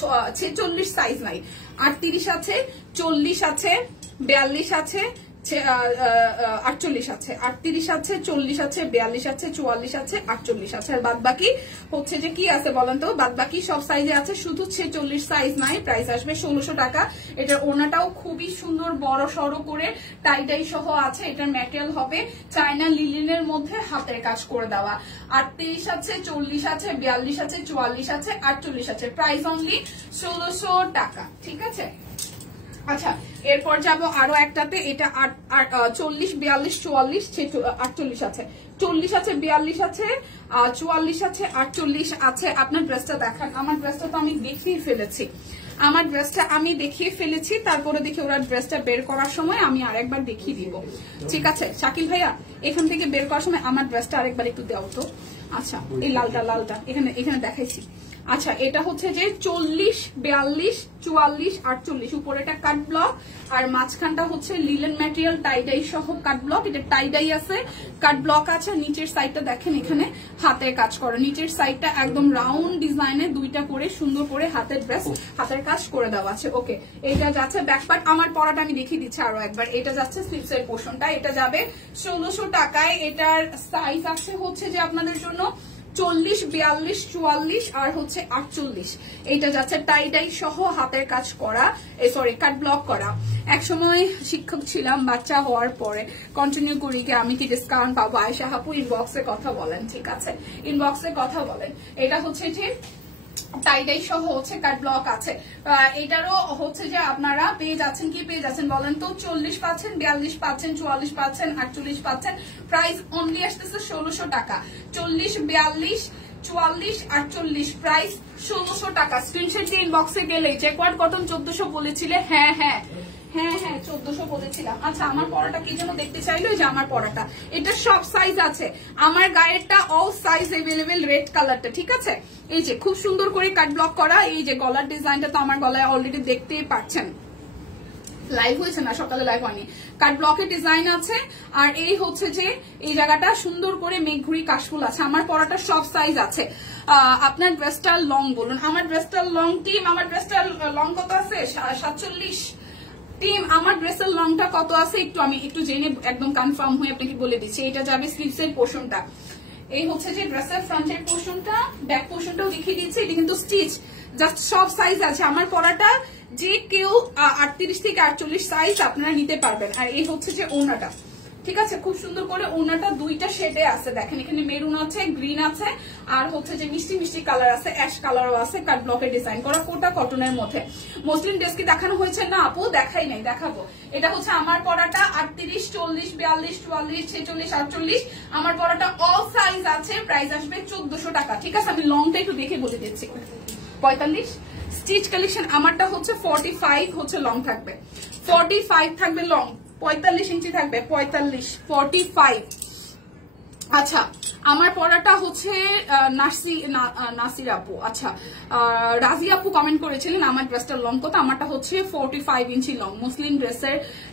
46 সাইজ নাই, 38 আছে, 40 আছে, 42 আছে, 48 আছে, 38 আছে, 40 আছে, 42 আছে, 44 আছে, 48 আছে। আর বাদ বাকি হচ্ছে যে কি আছে বলেন তো? বাদ বাকি সব সাইজে আছে, শুধু 46 সাইজ নাই। প্রাইস আসবে 1600 টাকা। এটার ওড়নাটাও খুবই সুন্দর, বড় সড়ো করে টাই সহ আছে। এটার ম্যাটেরিয়াল হবে চায়না লিলেনের মধ্যে হাতের কাজ করে দেওয়া। 38 আছে, 40 আছে, 42 আছে, 44 আছে, 48 আছে। প্রাইস অনলি 1600 টাকা, ঠিক আছে? আচ্ছা, এরপর যাব আরো একটাতে, এটা 40, 42, 44, 48 আছে, 40 আছে, 42 আছে, 44 আছে, 48 আছে। আপনার ড্রেসটা দেখান। আমার ড্রেসটা তো আমি দেখিয়ে ফেলেছি, তারপরে দেখি ওরা ড্রেসটা বের করার সময় আমি আরেকবার দেখিয়ে দিব, ঠিক আছে? শাকিল ভাইয়া, এখান থেকে বের করার সময় আমার ড্রেসটা আরেকবার একটু দাও তো। আচ্ছা, এই লালটা এখানে দেখাইছি। আচ্ছা, এটা হচ্ছে যে 40, 42, 44, 48, উপরেটা কাট ব্লক, আর মাঝখানটা হচ্ছে লিলেন ম্যাটেরিয়াল টাইডাই সহ কাট ব্লক। এটা টাইডাই আছে, কাট ব্লক আছে। নিচের সাইডটা দেখেন, এখানে হাতের কাজ করা, নিচের সাইডটা একদম রাউন্ড ডিজাইনে দুইটা করে সুন্দর করে হাতের কাজ করে দেওয়া আছে, ওকে? এটা যাচ্ছে ব্যাক পার্ট। আমার পরাটা আমি দেখিয়ে দিচ্ছি আরো একবার। এটা যাচ্ছে স্লিভসের পোর্শনটা, এটা যাবে 1600 টাকায়। এটার সাইজ আছে হচ্ছে যে আপনাদের জন্য 40, 42, 44 আর হচ্ছে 48। এইটা যাচ্ছে টাই সহ হাতের কাজ করা, সরি কাট ব্লক করা। একসময় শিক্ষক ছিলাম, বাচ্চা হওয়ার পরে কন্টিনিউ করি কি আমি কি ডিসকাউন্ট পাবো? আয়েশা আপু ইনবক্সে কথা বলেন, ঠিক আছে? ইনবক্সে কথা বলেন। এটা হচ্ছে যে টাইডাই সহ হচ্ছে কাট ব্লক আছে। এটারও হচ্ছে যে আপনারা পেয়ে যাচ্ছেন বলেন তো? 40 পাচ্ছেন, 42 পাচ্ছেন, 44 পাচ্ছেন, 48 পাচ্ছেন। প্রাইস অনলি আসতেছে 1600 টাকা। 40, 42, 44, 48, প্রাইস 1600 টাকা। স্ক্রিনশট দিয়ে ইনবক্সে গেলে চেকওয়ার্ড কটন 1400 বলেছিলে। হ্যাঁ 1400 বলেছিলাম। আচ্ছা, আমার পরাটা কি যেন দেখতে চাইলো, যে আমার পরাটা, এটা সব সাইজ আছে। আমার গায়েরটা অল সাইজ এভেলেবেল, রেড কালারটা, ঠিক আছে? এই যে খুব সুন্দর করে কাট ব্লক করা। এই যে গলার ডিজাইনটা তো আমার গলায় অলরেডি দেখতেই পাচ্ছেন, লাইভ হয়েছে না, সকালে লাইভ হয়নি। কাট ব্লকের ডিজাইন আছে। আর এই হচ্ছে যে এই জায়গাটা সুন্দর করে মেঘঘুরি কাশফুল আছে। আমার পরাটা সব সাইজ আছে। আপনার ড্রেসটার লং বলুন। আমার ড্রেসটার লং টিম, আমার ড্রেসটার লং কত আছে? 47 টিম। আমার ড্রেসের লংটা কত আছে আমি একটু জেনে একদম কনফার্ম হয়ে আপনাকে বলে দিচ্ছি। এটা যাবে স্লিভসের পোর্শনটা। এই হচ্ছে যে ড্রেসের ফ্রন্টের পোর্শনটা, ব্যাক পোর্শনটাও দেখিয়ে দিচ্ছি। এটা কিন্তু স্টিচ, জাস্ট সব সাইজ আছে। আমার পরাটা যে কেউ 38 থেকে 48 সাইজ আপনারা নিতে পারবেন। আর এই হচ্ছে যে ওড়নাটা, ঠিক আছে? খুব সুন্দর করে ওড়নাটা দুইটা শেডে আছে, দেখেন এখানে মেরুন আছে, গ্রিন আছে, আর হচ্ছে যে মিষ্টি কালার আছে, অ্যাশ কালারও আছে। কাট ব্লকের ডিজাইন করা, কোটা কটনের মধ্যে। মসলিন ড্রেসকে দেখানো হয়েছে না আপু? দেখাই নাই, দেখাবো। এটা হচ্ছে আমার পরাটা 38, 40, 42, 44, 46, 48। আমার পরাটা অল সাইজ আছে। প্রাইস আসবে 1400 টাকা, ঠিক আছে? আমি লংটা একটু দেখে বলে দিচ্ছি। 45 স্টিচ কালেকশন। আমারটা হচ্ছে 45 হচ্ছে লং থাকবে, 45 থাকবে লং, 45 ইঞ্চি থাকবে, 45, 45 আচ্ছা আমার পড়াটা হচ্ছে নাসির আপু, আচ্ছা রাজি আপু কমেন্ট করেছিলেন আমার ড্রেসটা লং কত, আমারটা হচ্ছে 45 ইঞ্চি লং। মুসলিম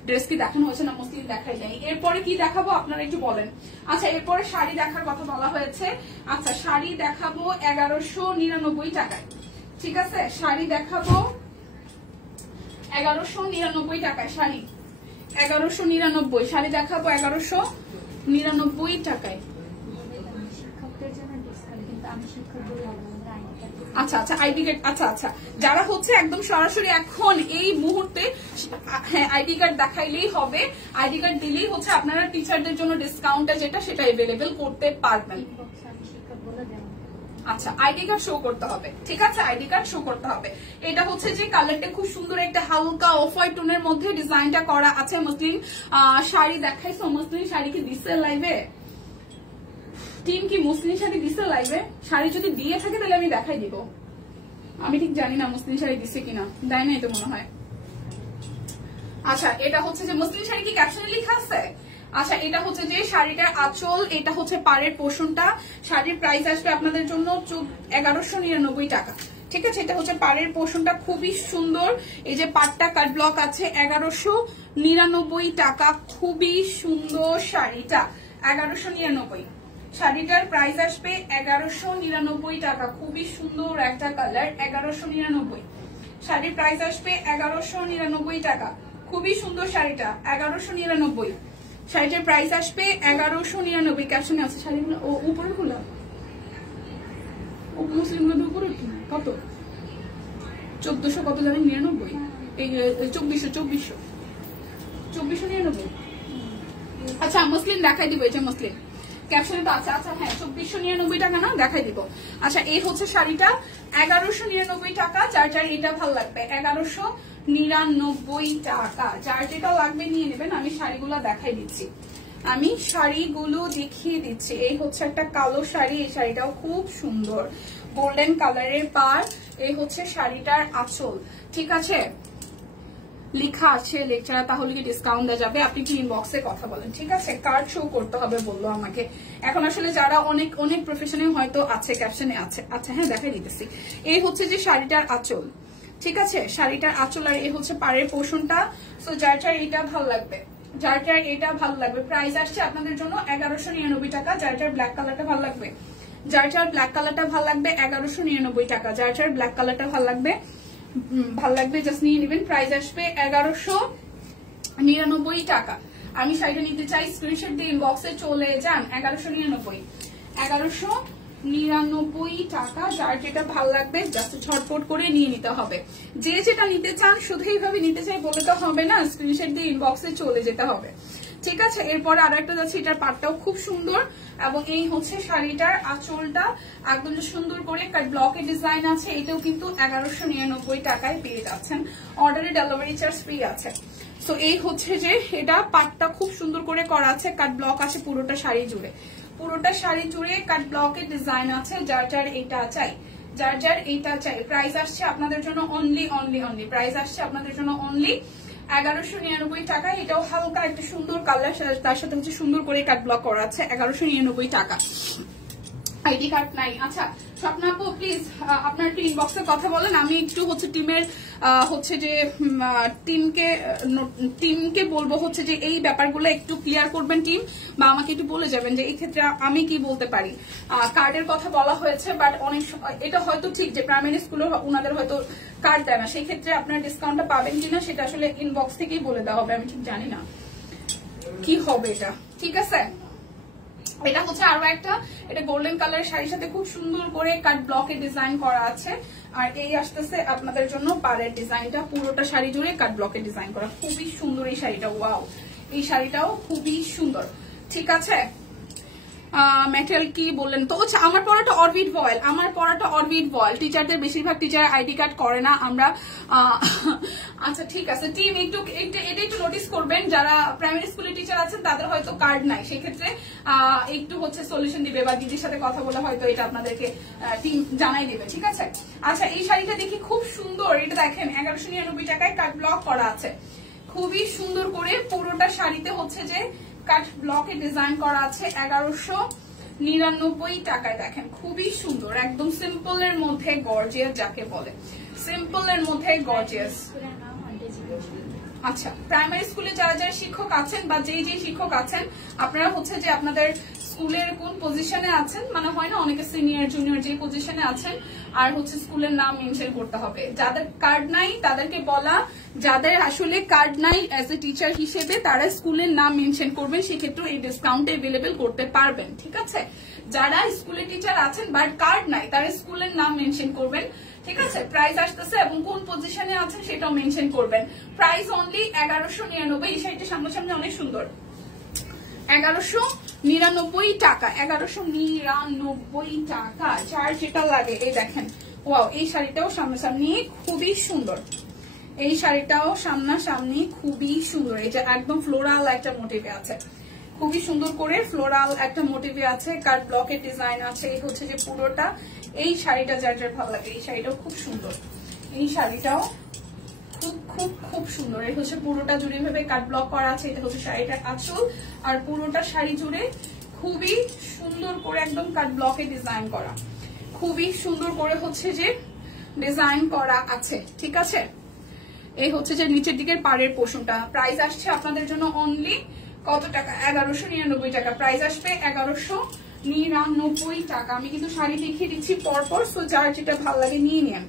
ড্রেস কি দেখানো হয়েছে না? মুসলিম দেখাই নাই। এরপরে কি দেখাবো আপনারা একটু বলেন। আচ্ছা এরপরে শাড়ি দেখার কথা বলা হয়েছে। আচ্ছা শাড়ি দেখাবো 1199 টাকায়, ঠিক আছে? শাড়ি দেখাবো 1199 টাকায়, শাড়ি 1199, শাড়ি দেখাবো 1199 টাকায়। আচ্ছা আচ্ছা আইডি কার্ড, আচ্ছা আচ্ছা যারা হচ্ছে একদম সরাসরি এখন এই মুহূর্তে হ্যাঁ আইডি কার্ড দেখাইলেই হবে, আইডি কার্ড দিলেই হচ্ছে আপনারা টিচারদের জন্য ডিসকাউন্টটা যেটা সেটা এভেলেবেল করতে পারবেন। আচ্ছা আইডি কার্ড শো করতে হবে, ঠিক আছে? আইডি কার্ড শো করতে হবে। এটা হচ্ছে যে কালারটা খুব সুন্দর একটা হালকা অফ হোয়াইট টোনের মধ্যে ডিজাইনটা করা আছে। মুসলিম শাড়ি দেখাইছো? মুসলিম শাড়ি কি দিচ্ছে লাইভে? টিম কি মুসলিম শাড়ি দিচ্ছে লাইভে? শাড়ি যদি দিয়ে থাকে তাহলে আমি দেখাই দিব। আমি ঠিক জানি না মুসলিম শাড়ি দিচ্ছে কিনা, দেয় নাই তো মনে হয়। আচ্ছা এটা হচ্ছে যে মুসলিম শাড়ি কি ক্যাপশনে লেখা আছে? আচ্ছা এটা হচ্ছে যে শাড়িটার আঁচল, এটা হচ্ছে পাড়ের পোর্শনটা। শাড়ির প্রাইস আসবে আপনাদের জন্য 1199 টাকা, ঠিক আছে? এটা হচ্ছে পাড়ের পোর্শনটা, খুবই সুন্দর। এই যে পাটটা কাট ব্লক আছে, 1199 টাকা, খুবই সুন্দর শাড়িটা 1199। শাড়িটার প্রাইস আসবে 1199 টাকা, খুবই সুন্দর একটা কালার, 1199। শাড়ির প্রাইস আসবে 1199 টাকা, খুবই সুন্দর শাড়িটা 1199। শাড়িটার প্রাইস আসবে 1199। ক্যাপশনে আছে শাড়িগুলো উপরে খোলা, মুসলিমগুলো উপরে কত 1400 কত জানি 99, এই 2499। আচ্ছা মুসলিম দেখাই দিব, এই যে মুসলিম ক্যাপশনে তো আছে। আচ্ছা হ্যাঁ 2499 টাকা না, দেখাই দিব। আচ্ছা এই হচ্ছে শাড়িটা 1199 টাকা। যার যার এটা ভালো লাগবে 1199 টাকা, যার যেটা লাগবে নিয়ে নেবেন। আমি শাড়িগুলো দেখাই দিচ্ছি, আমি শাড়িগুলো দেখিয়ে দিচ্ছি। এই হচ্ছে একটা কালো শাড়ি, এই শাড়িটাও খুব সুন্দর, গোল্ডেন কালারের পার। এই হচ্ছে শাড়িটার আঁচল, ঠিক আছে? লেখা আছে লেকচার, তাহলে কি ডিসকাউন্ট দেওয়া যাবে? আপনি কি ইনবক্সে কথা বলেন, ঠিক আছে? কার্ড শো করতে হবে বললো আমাকে। এখন আসলে যারা অনেক অনেক প্রফেশনাল হয়তো আছে, ক্যাপশনে আছে। আচ্ছা হ্যাঁ দেখাই দিতেছি। এই হচ্ছে যে শাড়িটার আঁচল, ঠিক আছে? শাড়িটার আঁচল আর এই হচ্ছে পাড়ের পোর্শনটা। সো যার যার এটা ভালো লাগবে, যার যার এটা ভালো লাগবে। প্রাইস আসছে আপনাদের জন্য 1199 টাকা। যার যার ব্ল্যাক কালারটা ভালো লাগবে, যার যার ব্ল্যাক কালারটা ভালো লাগবে 1199 টাকা। যার যার ব্ল্যাক কালারটা ভালো লাগবে জাস্ট নিয়ে নেবেন। প্রাইস আসবে 1199 টাকা। আমি শাড়িটা নিতে চাই, স্ক্রিনশট দিয়ে ইনবক্সে চলে যান। 1199 টাকা। যার যেটা ভালো লাগবে জাস্ট ঝটপট করে নিয়ে নিতে হবে। যে যেটা নিতে চান শুধু এইভাবে নিতে চাই বলে তো হবে না, স্ক্রিনশট দিয়ে ইনবক্সে চলে যেতে হবে, ঠিক আছে? এরপর আর একটা যাচ্ছে, এটার পাটটাও খুব সুন্দর এবং এই হচ্ছে শাড়িটার আঁচলটা একদম সুন্দর করে ব্লকের ডিজাইন আছে। এটাও কিন্তু 1199 টাকায় পেয়ে যাচ্ছেন। অর্ডারে ডেলিভারি চার্জ ফ্রি আছে। সো এই হচ্ছে যে এটা পাটটা খুব সুন্দর করে করা আছে, কাট ব্লক আছে পুরোটা শাড়ি জুড়ে, পুরোটা শাড়ি জুড়ে কাট ব্লকের ডিজাইন আছে। যার যার এটা চাই, যার যার এটা চাই। প্রাইস আসছে আপনাদের জন্য অনলি প্রাইস আসছে আপনাদের জন্য অনলি 1199 টাকা। এটাও হালকা একটা সুন্দর কালার, তার সাথে হচ্ছে সুন্দর করে কাট ব্লক করা আছে, 1199 টাকা। আইডি কার্ড নাই। আচ্ছা স্বপ্না আপু প্লিজ আপনার একটু ইনবক্সে কথা বলেন। আমি একটু হচ্ছে টিমের হচ্ছে যে টিমকে বলবো হচ্ছে যে এই ব্যাপারগুলো একটু ক্লিয়ার করবেন টিম, বা আমাকে একটু বলে যাবেন যে এই ক্ষেত্রে আমি কি বলতে পারি। কার্ডের কথা বলা হয়েছে, বাট অনেক এটা হয়তো ঠিক যে প্রাইমারি স্কুলে ওনাদের হয়তো কার্ড দেয় না, সেই ক্ষেত্রে আপনার ডিসকাউন্টটা পাবেন কিনা সেটা আসলে ইনবক্স থেকেই বলে দেওয়া হবে। আমি ঠিক জানি না কি হবে এটা, ঠিক আছে? এটা হচ্ছে আরো একটা, এটা গোল্ডেন কালারের শাড়ির সাথে খুব সুন্দর করে কাট ব্লকে ডিজাইন করা আছে। আর এই আসতেছে আপনাদের জন্য পাড়ের ডিজাইনটা, পুরোটা শাড়ি জুড়ে কাট ব্লকে ডিজাইন করা, খুবই সুন্দর এই শাড়িটা। ওয়াও, এই শাড়িটাও খুবই সুন্দর, ঠিক আছে? ম্যাটেরিয়াল কি বললেন তো? আচ্ছা আমার পড়াটা অরবিট ভয়েল, আমার পড়াটা অরবিট ভয়েল। টিচারদের বেশিরভাগ টিচার আইডি কার্ড করে না আমরা। আচ্ছা ঠিক আছে টিম, এটা একটু নোটিস করবেন, যারা প্রাইমারি স্কুলের টিচার আছেন তাদের হয়তো কার্ড নাই, সেক্ষেত্রে একটু হচ্ছে সলিউশন দিবে বা দিদির সাথে কথা বলে হয়তো এটা আপনাদেরকে টিম জানাই দেবে, ঠিক আছে? আচ্ছা এই শাড়িটা দেখি খুব সুন্দর, এটা দেখেন 1199 টাকায় কাট ব্লক করা আছে, খুবই সুন্দর করে পুরোটা শাড়িতে হচ্ছে যে কাট ব্লকে ডিজাইন করা আছে। 99 টাকায়। দেখেন খুবই সুন্দর, একদম সিম্পল এর মধ্যে গর্জিয়াস, যাকে বলে সিম্পল এর মধ্যে গর্জিয়াস। আচ্ছা, প্রাইমারি স্কুলে যারা যারা শিক্ষক আছেন বা যেই শিক্ষক আছেন, আপনারা হচ্ছে যে আপনাদের স্কুলের কোন পজিশনে আছেন, মানে হয় না অনেকে সিনিয়র জুনিয়র যে পজিশনে আছেন, আর হচ্ছে স্কুলের নাম মেনশন করতে হবে। যাদের কার্ড নাই তাদেরকে বলা, যাদের আসলে কার্ড নাই অ্যাজ এ টিচার হিসেবে তারা স্কুলের নাম মেনশন করবেন, সেক্ষেত্রে এই ডিসকাউন্ট এভেলেবেল করতে পারবেন। ঠিক আছে, যারা স্কুলের টিচার আছেন বাট কার্ড নাই তারা স্কুলের নাম মেনশন করবেন। ঠিক আছে, প্রাইস আসতেছে এবং কোন পজিশনে আছেন সেটাও মেনশন করবেন। Price only 1199। এই শাড়িটা সামনাসামনি অনেক সুন্দর। 1199 টাকা, 1199 টাকা। যার যেটা লাগে এই দেখেন, ওয়াও, এই শাড়িটাও সামনাসামনি খুবই সুন্দর। এই শাড়িটাও সামনাসামনি খুবই সুন্দর। এই যে একদম ফ্লোরাল একটা মোটিভে আছে, খুবই সুন্দর করে ফ্লোরাল একটা মোটিভে আছে, কাট ব্লকের ডিজাইন আছে। এই হচ্ছে যে পুরোটা। এই শাড়িটা যার যার ভালো লাগে, এই শাড়িটাও খুব সুন্দর। এই শাড়িটাও খুব খুব খুব সুন্দর। এই হচ্ছে পুরোটা জুড়ে ভাবে কাট ব্লক করা আছে। এটা হচ্ছে শাড়িটার আঁচল, আর পুরোটা শাড়ি জুড়ে খুবই সুন্দর করে একদম কাট ব্লকে ডিজাইন করা, খুবই সুন্দর করে হচ্ছে যে ডিজাইন করা আছে। ঠিক আছে, এই হচ্ছে যে নিচের দিকের পাড়ের পোর্শনটা। প্রাইস আসছে আপনাদের জন্য অনলি কত টাকা? 1199 টাকা। প্রাইস আসবে 1199 টাকা। আমি কিন্তু শাড়ি দেখিয়ে দিচ্ছি পরপর, সো যার যেটা ভালো লাগে নিয়ে নেন।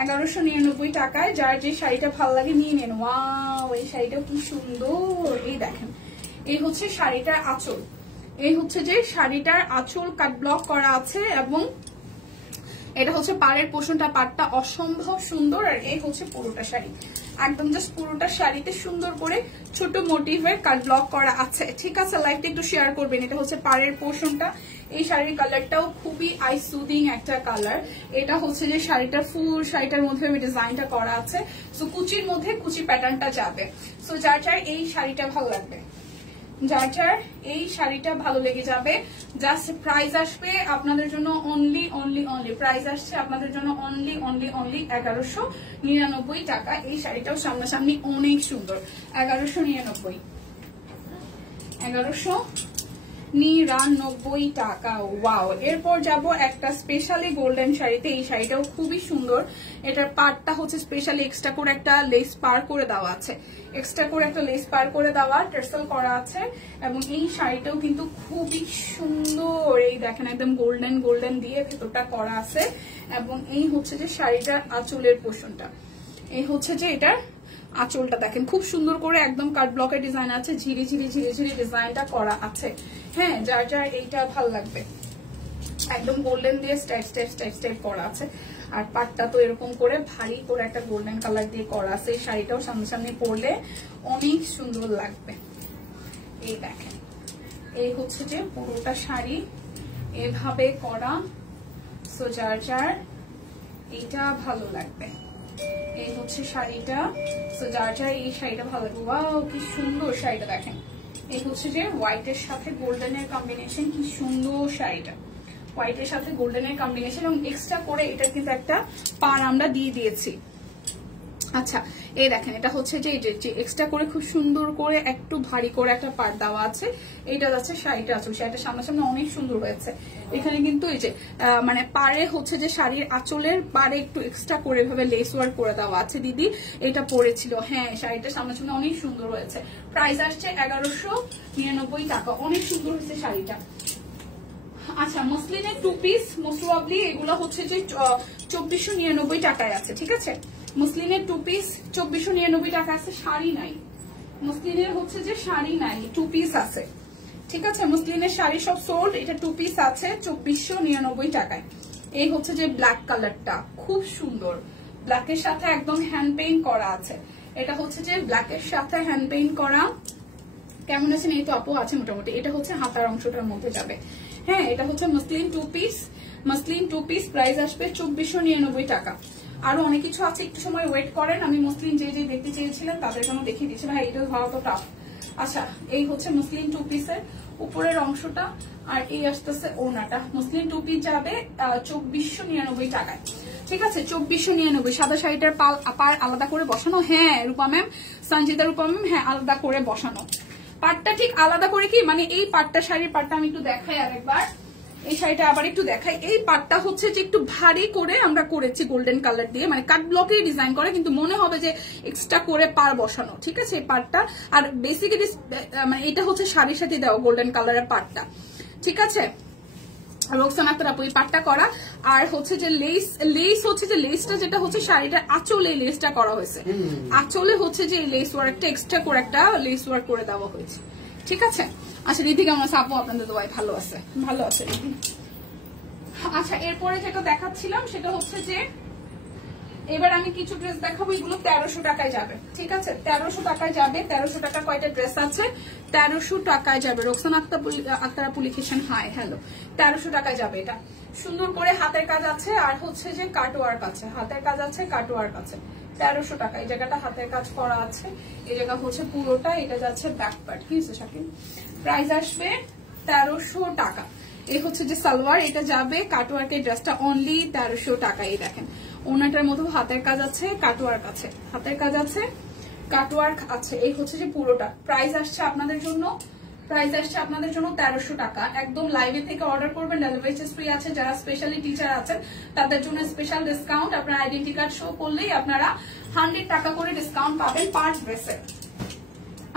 1199 টাকায় যার যে শাড়িটা ভালো লাগে নিয়ে নেন। ওয়াও, এই শাড়িটা কি সুন্দর। এই দেখেন, এই হচ্ছে শাড়িটার আঁচল। এই হচ্ছে যে শাড়িটার আঁচল কাট ব্লক করা আছে, এবং এটা হচ্ছে পাড়ের পোর্শনটা, পাড়টা অসম্ভব সুন্দর। আর এই হচ্ছে পুরোটা শাড়ি, একদম জাস্ট পুরোটা শাড়িতে সুন্দর করে ছোট মোটিভের কাট ব্লক করা আছে। ঠিক আছে, লাইভটা একটু শেয়ার করবেন। এটা হচ্ছে পাড়ের পোর্শনটা। এই শাড়ির কালারটাও খুবই আই সুদিং একটা কালার। এটা হচ্ছে যে শাড়িটা ফুল শাড়িটার মধ্যে ডিজাইনটা করা আছে, সো কুচির মধ্যে কুচি প্যাটার্নটা যাবে। সো যার যার এই শাড়িটা ভালো লাগবে, যার যার এই শাড়িটা ভালো লেগে যাবে, জাস্ট প্রাইস আসবে আপনাদের জন্য অনলি অনলি অনলি, প্রাইস আসছে আপনাদের জন্য অনলি অনলি অনলি 1199 টাকা। এই শাড়িটাও সামনাসামনি অনেক সুন্দর। 1199 টাকা। ওয়াও, এরপর যাব একটা স্পেশালি গোল্ডেন শাড়িতে। এই শাড়িটাও খুবই সুন্দর। এটার পার্টটা হচ্ছে স্পেশালি এক্সট্রা করে একটা লেস পার করে দেওয়া আছে, এক্সট্রা করে একটা লেস পার করে দেওয়া, টার্সেল করা আছে। এবং এই শাড়িটাও কিন্তু খুবই সুন্দর। এই দেখেন একদম গোল্ডেন গোল্ডেন দিয়ে ভেতরটা করা আছে। এবং এই হচ্ছে যে শাড়িটার আঁচলের পোর্শনটা, এই হচ্ছে যে এটার আঁচলটা দেখেন খুব সুন্দর করে একদম কাট ব্লকের ডিজাইন আছে, ঝিরি ঝিরি ঝিরি ঝিরি ডিজাইনটা করা আছে। হ্যাঁ, যার যার এইটা ভাল লাগবে, একদম গোল্ডেন দিয়ে স্টাইপ স্টাইপ স্টাইপ স্টাইপ করা আছে। আর পাটটা তো এরকম করে ভারী করে একটা গোল্ডেন কালার দিয়ে করা আছে। এই শাড়িটাও সামনে সামনে পরলে অনেক সুন্দর লাগবে। এই দেখেন, এই হচ্ছে যে পুরোটা শাড়ি এভাবে করা। সো যার যার এইটা ভালো লাগবে, এই হচ্ছে শাড়িটা। সো যার যার এই শাড়িটা ভালো লাগবে। ওয়াও, কি সুন্দর শাড়িটা দেখেন। এই হচ্ছে যে হোয়াইটের সাথে গোল্ডেনের কম্বিনেশন, কি সুন্দর শাড়িটা। হোয়াইটের সাথে গোল্ডেনের কম্বিনেশন, এবং এক্সট্রা করে এটা কিন্তু একটা পার আমরা দিয়ে দিয়েছি। আচ্ছা, এই দেখেন, এটা হচ্ছে যে এক্সট্রা করে খুব সুন্দর করে একটু ভারী করে একটা পার দেওয়া আছে। এইটা যাচ্ছে শাড়িটা আঁচল, শাড়িটা সামনাসামনি অনেক সুন্দর হয়েছে। এখানে কিন্তু এই যে মানে পারে হচ্ছে যে শাড়ির আঁচলের পারে একটু এক্সট্রা করে ভাবে লেস ওয়ার্ক করে দেওয়া আছে। দিদি এটা পরেছিল, হ্যাঁ, শাড়িটা সামনাসামনি অনেক সুন্দর হয়েছে। প্রাইস আসছে 1199 টাকা। অনেক সুন্দর হয়েছে শাড়িটা। আচ্ছা, মসলিনের টু পিস মোস্ট প্রবাবলি এগুলো হচ্ছে যে 2499 টাকায় আছে। ঠিক আছে, মসলিনের টু পিস 2499 টাকা আছে। শাড়ি নাই, মসলিনের হচ্ছে যে শাড়ি নাই, টু পিস আছে। ঠিক আছে, মসলিনের শাড়ি সব সোল্ড, এটা টু পিস আছে 2499 টাকায়। এই হচ্ছে যে ব্ল্যাক কালারটা খুব সুন্দর, ব্ল্যাকের সাথে একদম হ্যান্ড পেইন্ট করা আছে। এটা হচ্ছে যে ব্ল্যাকের সাথে হ্যান্ড পেইন্ট করা। কেমন আছেন? এই তো আপু আছে মোটামুটি। এটা হচ্ছে হাতার অংশটার মধ্যে যাবে। হ্যাঁ, এটা হচ্ছে muslin two piece, muslin two piece. Price আসবে 2499 টাকা। আরো অনেক কিছু আছে, একটু সময় ওয়েট করেন। আমি মসলিন যে যে দেখতে চেয়েছিলেন তাদের জন্য দেখিয়ে দিচ্ছি। ভাই এটা ধরা তো টাফ। আচ্ছা, এই হচ্ছে মসলিন টু পিসের উপরের অংশটা, আর এই আসতেছে ওড়নাটা। মসলিন টু পিস যাবে 2499 টাকায়। ঠিক আছে, 2499। সাদা শাড়িটার পার আলাদা করে বসানো। হ্যাঁ রূপা ম্যাম, সঞ্জিতা রূপা ম্যাম, হ্যাঁ আলাদা করে বসানো। পাটটা ঠিক আলাদা করে কি, মানে এই পাটটা শাড়ির পাটটা আমি একটু দেখাই আরেকবার। এই শাড়িটা আবার একটু দেখাই। এই পাটটা হচ্ছে যে একটু ভারী করে আমরা করেছি গোল্ডেন কালার দিয়ে, মানে কাট ব্লকেই ডিজাইন করে, কিন্তু মনে হবে যে এক্সট্রা করে পার বসানো, ঠিক আছে এই পাটটা। আর বেসিক্যালি মানে এটা হচ্ছে শাড়ির সাথে দেওয়া গোল্ডেন কালারের পাটটা, ঠিক আছে। রোকসানা আক্তার আপু এই পাটটা করা। আর হচ্ছে যে লেস হচ্ছে যে লেসটা যেটা হচ্ছে শাড়িটার আঁচলে লেসটা করা হয়েছে, আঁচলে হচ্ছে যে লেস ওয়ার্কটা এক্সট্রা করে একটা লেস ওয়ার্ক করে দেওয়া হয়েছে, ঠিক আছে। আচ্ছা রিধি কেমন আছে আপু? আপনাদের দোয়াই ভালো আছে, ভালো আছে রিধি। আচ্ছা এরপরে যেটা দেখাচ্ছিলাম সেটা হচ্ছে যে এবার আমি কিছু ড্রেস দেখাবো, এগুলো 1300 টাকায় যাবে, ঠিক আছে 1300 টাকায় যাবে। 1300 টাকা কয়টা ড্রেস আছে? 1300 টাকায় যাবে। রোকসানা আক্তার আপু লিখেছেন হাই হ্যালো, 1300 টাকায় যাবে। এটা সুন্দর করে হাতের কাজ আছে আর হচ্ছে যে কাটওয়ার্ক আছে, হাতের কাজ আছে কাটওয়ার্ক আছে। 1300 টাকা। এই জায়গাটা হাতের কাজ করা আছে, এই জায়গা হচ্ছে পুরোটা, এটা যাচ্ছে ব্যাক পার্ট। কি হচ্ছে শাকিল? প্রাইস আসবে 1300 টাকা। এই হচ্ছে যে সালোয়ার, এটা যাবে কাটওয়ার্কের ড্রেসটা অনলি 1300 টাকা। এই দেখেন ওনাটার মধ্যে হাতের কাজ আছে কাটওয়ার্ক আছে, হাতের কাজ আছে কাটওয়ার্ক আছে। এই হচ্ছে যে পুরোটা। প্রাইস আসছে আপনাদের জন্য, প্রাইস আসছে আপনাদের জন্য 1300 টাকা। একদম লাইভে থেকে অর্ডার করবেন, ডেলিভারি চার্জ ফ্রি আছে। যারা স্পেশালি টিচার আছেন তাদের জন্য স্পেশাল ডিসকাউন্ট, আপনার আইডেন্টি কার্ড শো করলেই আপনারা 100 টাকা করে ডিসকাউন্ট পাবেন পার ড্রেসে।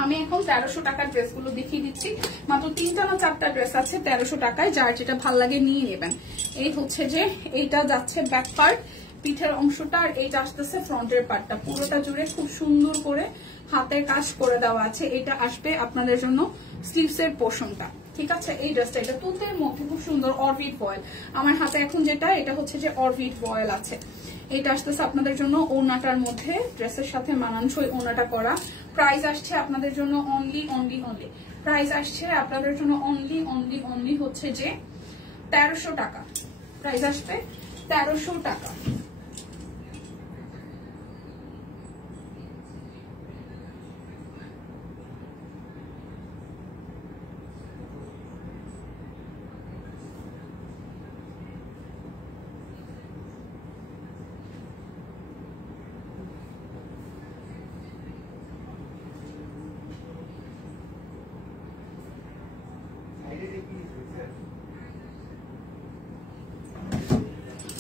আমি এখন 1300 টাকার ড্রেসগুলো দেখিয়ে দিচ্ছি। মাত্র 3টা না 4টা ড্রেস আছে 1300 টাকায়, যার যেটা ভাল লাগে নিয়ে নেবেন। এই হচ্ছে যে এইটা যাচ্ছে ব্যাক পার্ট, পিঠের অংশটা, আর এইটা আসতেছে ফ্রন্টের পার্টটা। পুরোটা জুড়ে খুব সুন্দর করে হাতের কাজ করে দেওয়া আছে। এটা আসবে আপনাদের জন্য স্লিভসের পোর্শনটা, ঠিক আছে। এই ড্রেসটা এটা তুতের মধ্যে খুব সুন্দর অরবিট ভয়েল। আমার হাতে এখন যেটা এটা হচ্ছে যে অরবিট ভয়েল আছে। এটা আসতেছে আপনাদের জন্য ওড়নাটার মধ্যে, ড্রেসের সাথে মানানসই ওড়নাটা করা। প্রাইস আসছে আপনাদের জন্য অনলি প্রাইস আসছে আপনাদের জন্য অনলি হচ্ছে যে 1300 টাকা। প্রাইস আসবে 1300 টাকা।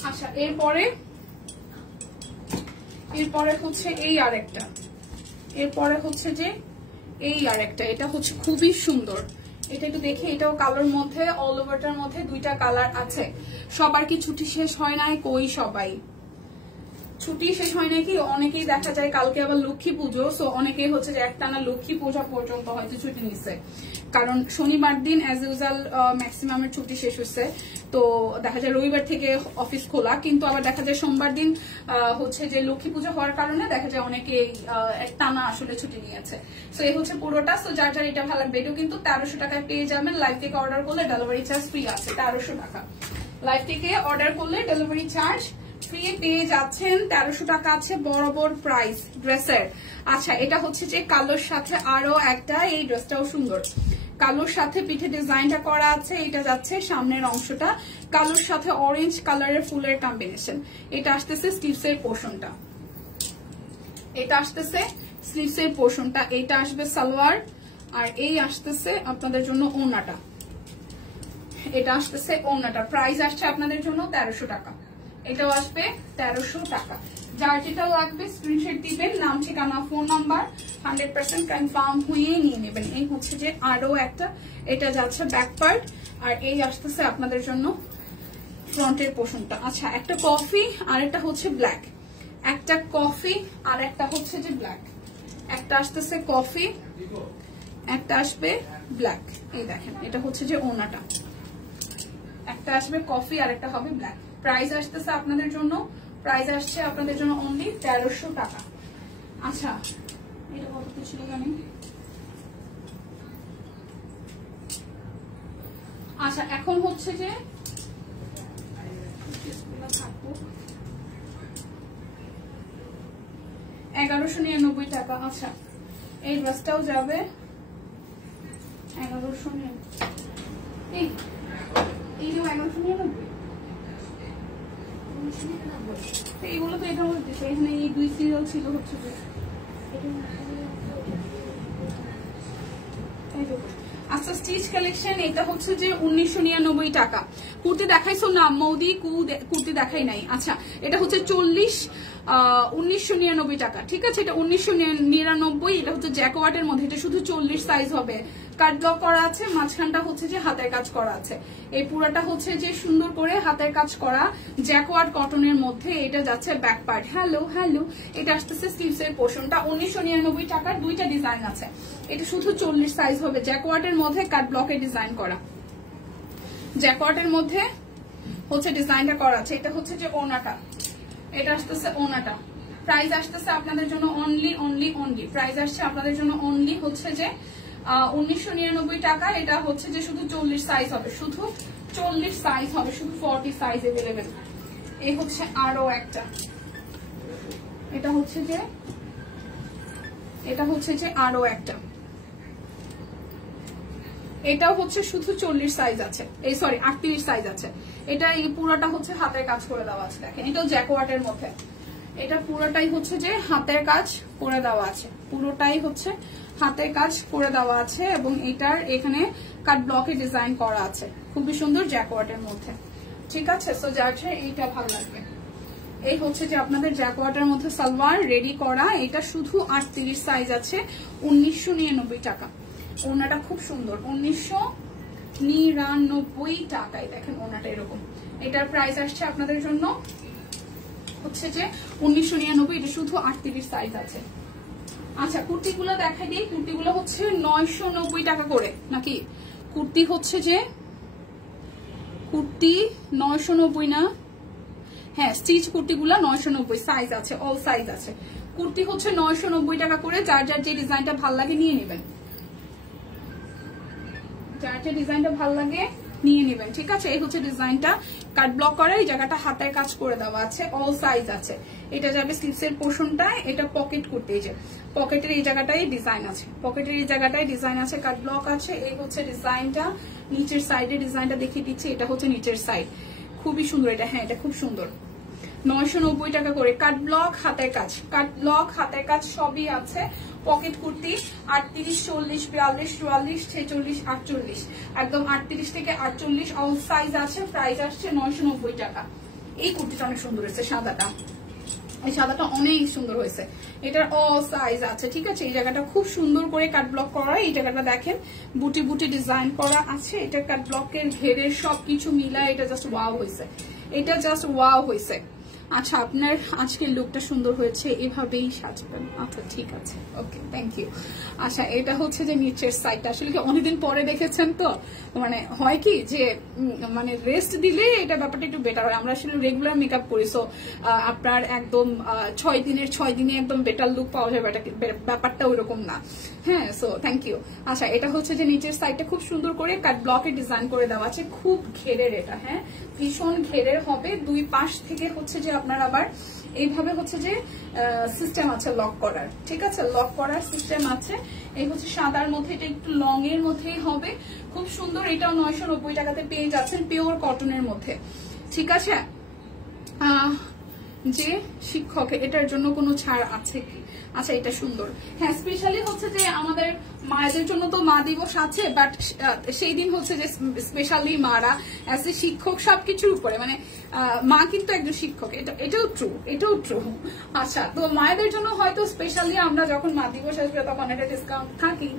আচ্ছা এরপরে হচ্ছে এই আরেকটা, এরপরে হচ্ছে যে এই আরেকটা, এটা হচ্ছে খুবই সুন্দর। এটা একটু দেখে, এটাও কালার মধ্যে, অল ওভারটার মধ্যে 2টা কালার আছে। সবার কি ছুটি শেষ হয় নাই? কই সবাই ছুটি শেষ হয় নাকি? অনেকেই দেখা যায় কালকে আবার লক্ষ্মী পুজো, সো অনেকেই হচ্ছে যে একটানা লক্ষ্মী পূজা পর্যন্ত হয়তো ছুটি নিচ্ছে, কারণ শনিবার দিন অ্যাজ ইউজুয়াল ম্যাক্সিমামের ছুটি শেষ হচ্ছে। তো দেখা যায় রবিবার থেকে অফিস খোলা, কিন্তু আবার দেখা যায় সোমবার দিন হচ্ছে যে লক্ষ্মী পূজা হওয়ার কারণে দেখা যায় অনেকে একটানা আসলে ছুটি নিয়েছে। সো এই হচ্ছে পুরোটা। সো যার যার এটা ভালো লাগবে, এটাও কিন্তু 1300 টাকায় পেয়ে যাবেন। লাইভ থেকে অর্ডার করলে ডেলিভারি চার্জ ফ্রি আছে 1300 টাকা। লাইভ থেকে অর্ডার করলে ডেলিভারি চার্জ ফ্রি পেয়ে যাচ্ছেন। 1300 টাকা আছে বরাবর প্রাইস ড্রেসের। আচ্ছা এটা হচ্ছে যে কালোর সাথে আরো একটা, এই ড্রেসটাও সুন্দর, কালোর সাথে পিঠে ডিজাইনটা করা আছে। এটা যাচ্ছে সামনের অংশটা, কালোর সাথে অরেঞ্জ কালারের ফুলের কম্বিনেশন। এটা আসতেছে স্লিভসের পোর্শনটা, এটা আসতেছে স্লিভসের পোর্শনটা। এটা আসবে সালোয়ার, আর এই আসতেছে আপনাদের জন্য ওড়নাটা, এটা আসতেছে ওড়নাটা। প্রাইস আসছে আপনাদের জন্য 1300 টাকা। এটাও আসবে 1300 টাকা। যার যেটা লাগবে স্ক্রিনশট দিবেন, নাম ঠিকানা ফোন নাম্বার 100% কনফার্ম হয়ে নিয়ে নেবেন। এই হচ্ছে যে আরো একটা, এটা যাচ্ছে ব্যাক পার্ট, আর এই আসতেছে আপনাদের জন্য ফ্রন্টের পোর্শনটা। আচ্ছা একটা কফি আর একটা হচ্ছে ব্ল্যাক, একটা কফি আর একটা হচ্ছে যে ব্ল্যাক। একটা আসতেছে কফি, একটা আসবে ব্ল্যাক। এই দেখেন এটা হচ্ছে যে ওনাটা, একটা আসবে কফি আর একটা হবে ব্ল্যাক। প্রাইস আসতেছে আপনাদের জন্য, প্রাইস আসছে আপনাদের জন্য অনলি 1300 টাকা। আচ্ছা এটা কত কি ছিল জানি? আচ্ছা এখন হচ্ছে যে 1199 টাকা। আচ্ছা এই ড্রেসটাও যাবে 1199। এইগুলো তো এটা বলতে এখানে এই 2 সিরিয়াল ছিল হচ্ছে যে। আচ্ছা স্টিচ কালেকশন, এটা হচ্ছে যে 1999 টাকা। কুর্তি দেখাইছো না মৌদি? কুর্তি দেখাই নাই। আচ্ছা এটা হচ্ছে 1999 টাকা, ঠিক আছে। এটা 1999, এটা হচ্ছে জ্যাকওয়ার্ডের মধ্যে, এটা শুধু 40 সাইজ হবে। কাট ব্লক করা আছে, মাঝখানটা হচ্ছে যে হাতের কাজ করা আছে। এই পুরাটা হচ্ছে যে সুন্দর করে হাতের কাজ করা জ্যাকওয়ার্ড কটনের মধ্যে। এটা যাচ্ছে ব্যাক পার্ট। হ্যালো হ্যালো, এটা আসতেছে স্লিভস এর পোর্শনটা। 1999 টাকার দুইটা ডিজাইন আছে। এটা শুধু 40 সাইজ হবে, জ্যাকওয়ার্ডের মধ্যে কাট ব্লকের ডিজাইন করা, জ্যাকওয়ার্ডের মধ্যে হচ্ছে ডিজাইনটা করা আছে। এটা হচ্ছে যে ওনাটা, এটা আসতেছে ওনাটা। প্রাইস আসতেছে আপনাদের জন্য অনলি প্রাইস আসছে আপনাদের জন্য অনলি হচ্ছে যে 1999 টাকা। এটা হচ্ছে যে শুধু 40 সাইজ হবে, শুধু 40 সাইজ হবে, শুধু 40 সাইজ अवेलेबल। এই হচ্ছে আরো একটা, এটা হচ্ছে যে আরো একটা, এটাও হচ্ছে শুধু 40 সাইজ আছে, এই সরি 38 সাইজ আছে। এটা এই পুরোটা হচ্ছে হাতের কাজ করে দেওয়া আছে। দেখেন এটাও জ্যাকওয়ার্ডের মধ্যে, এটা পুরোটাই হচ্ছে যে হাতের কাজ করে দেওয়া আছে, পুরোটাই হচ্ছে হাতের কাজ করে দেওয়া আছে। এবং এটার এখানে কাট ব্লকে ডিজাইন করা আছে, খুবই সুন্দর জ্যাকওয়ার্ডের মধ্যে, ঠিক আছে। সো যার এইটা ভালো লাগবে। এই হচ্ছে যে আপনাদের জ্যাকওয়ার্ডের মধ্যে সালোয়ার রেডি করা। এটা শুধু 38 সাইজ আছে, 1999 টাকা। ওনাটা খুব সুন্দর, 1999 টাকায়। দেখেন ওনাটা এরকম। এটার প্রাইস আসছে আপনাদের জন্য হচ্ছে যে 1999, এটা শুধু 38 সাইজ আছে। আচ্ছা কুর্তিগুলো দেখাই দিই। কুর্তিগুলো হচ্ছে 990 টাকা করে নাকি? কুর্তি হচ্ছে যে কুর্তি 990 না? হ্যাঁ স্টিচ কুর্তিগুলো 990 সাইজ আছে, অল সাইজ আছে। কুর্তি হচ্ছে 990 টাকা করে। যার যার যে ডিজাইনটা ভালো লাগে নিয়ে নেবেন, যার যে ডিজাইনটা ভালো লাগে নিয়ে নেবেন, ঠিক আছে। এই হচ্ছে ডিজাইনটা, কাট ব্লক করা, এই জায়গাটা হাতের কাজ করে দেওয়া আছে, অল সাইজ আছে। এটা যাবে স্লিভসের পোর্শনটায়। এটা পকেট করতে, এই যে পকেটের এই জায়গাটায় ডিজাইন আছে, পকেটের এই জায়গাটায় ডিজাইন আছে, কাট ব্লক আছে। এই হচ্ছে ডিজাইনটা, নিচের সাইডে ডিজাইনটা দেখিয়ে দিচ্ছি। এটা হচ্ছে নিচের সাইড, খুবই সুন্দর এটা। হ্যাঁ এটা খুব সুন্দর, 990 টাকা করে। কাট ব্লক হাতের কাজ, কাট ব্লক হাতের কাজ সবই আছে। পকেট কুর্তি 38, 40, 42, 44, 46, 48, একদম 38 থেকে 48 অল সাইজ আছে। প্রাইস আসছে 990 টাকা। এই কুর্তিটা অনেক সুন্দর হয়েছে, সাদাটা, এই সাদাটা অনেক সুন্দর হয়েছে। এটার অল সাইজ আছে, ঠিক আছে। এই জায়গাটা খুব সুন্দর করে কাট ব্লক করা। এই জায়গাটা দেখেন বুটি বুটি ডিজাইন করা আছে। এটা কাট ব্লকের ঘেরের সবকিছু মিলায় এটা জাস্ট ওয়াও হয়েছে, এটা জাস্ট ওয়াও হয়েছে। আচ্ছা আপনার আজকের লুকটা সুন্দর হয়েছে, এভাবেই সাজবেন। আচ্ছা ঠিক আছে, ওকে থ্যাংক ইউ। আচ্ছা এটা হচ্ছে যে নিচের সাইডটা, আসলে কি অনেকদিন পরে দেখেছেন তো, মানে হয় কি যে মানে রেস্ট দিলে এটা ব্যাপারটা একটু বেটার হয়। আমরা আসলে রেগুলার মেকআপ করি, সো আপনার একদম 6 দিনে একদম বেটার লুক পাওয়া যায়, ব্যাপারটা ওইরকম না। হ্যাঁ সো থ্যাংক ইউ। আচ্ছা এটা হচ্ছে যে নিচের সাইডটা খুব সুন্দর করে কাট ব্লকে ডিজাইন করে দেওয়া আছে, খুব ঘেরের এটা। হ্যাঁ ভীষণ ঘেরের হবে। দুই পাশ থেকে হচ্ছে যে আপনার আবার এইভাবে হচ্ছে যে সিস্টেম আছে লক করার, ঠিক আছে, লক করার সিস্টেম আছে। এই হচ্ছে সাদার মধ্যে, এটা একটু লং এর মধ্যেই হবে, খুব সুন্দর। এটাও 990 টাকাতে পেয়ে যাচ্ছেন, পিওর কটনের মধ্যে, ঠিক আছে। যে শিক্ষক এটার জন্য কোনো ছাড় আছে কি? আচ্ছা এটা সুন্দর। হ্যাঁ স্পেশালি হচ্ছে যে আমাদের মায়েদের জন্য তো মা দিবস আছে, বাট সেই দিন হচ্ছে যে স্পেশালি মারা অ্যাজ এ শিক্ষক সবকিছুর উপরে, মানে মা কিন্তু একজন শিক্ষক, এটাও ট্রু, এটাও ট্রু। আচ্ছা তো মায়েদের জন্য হয়তো স্পেশালি আমরা যখন মা দিবস আসবে তখন এটা ডিসকাউন্ট থাকি।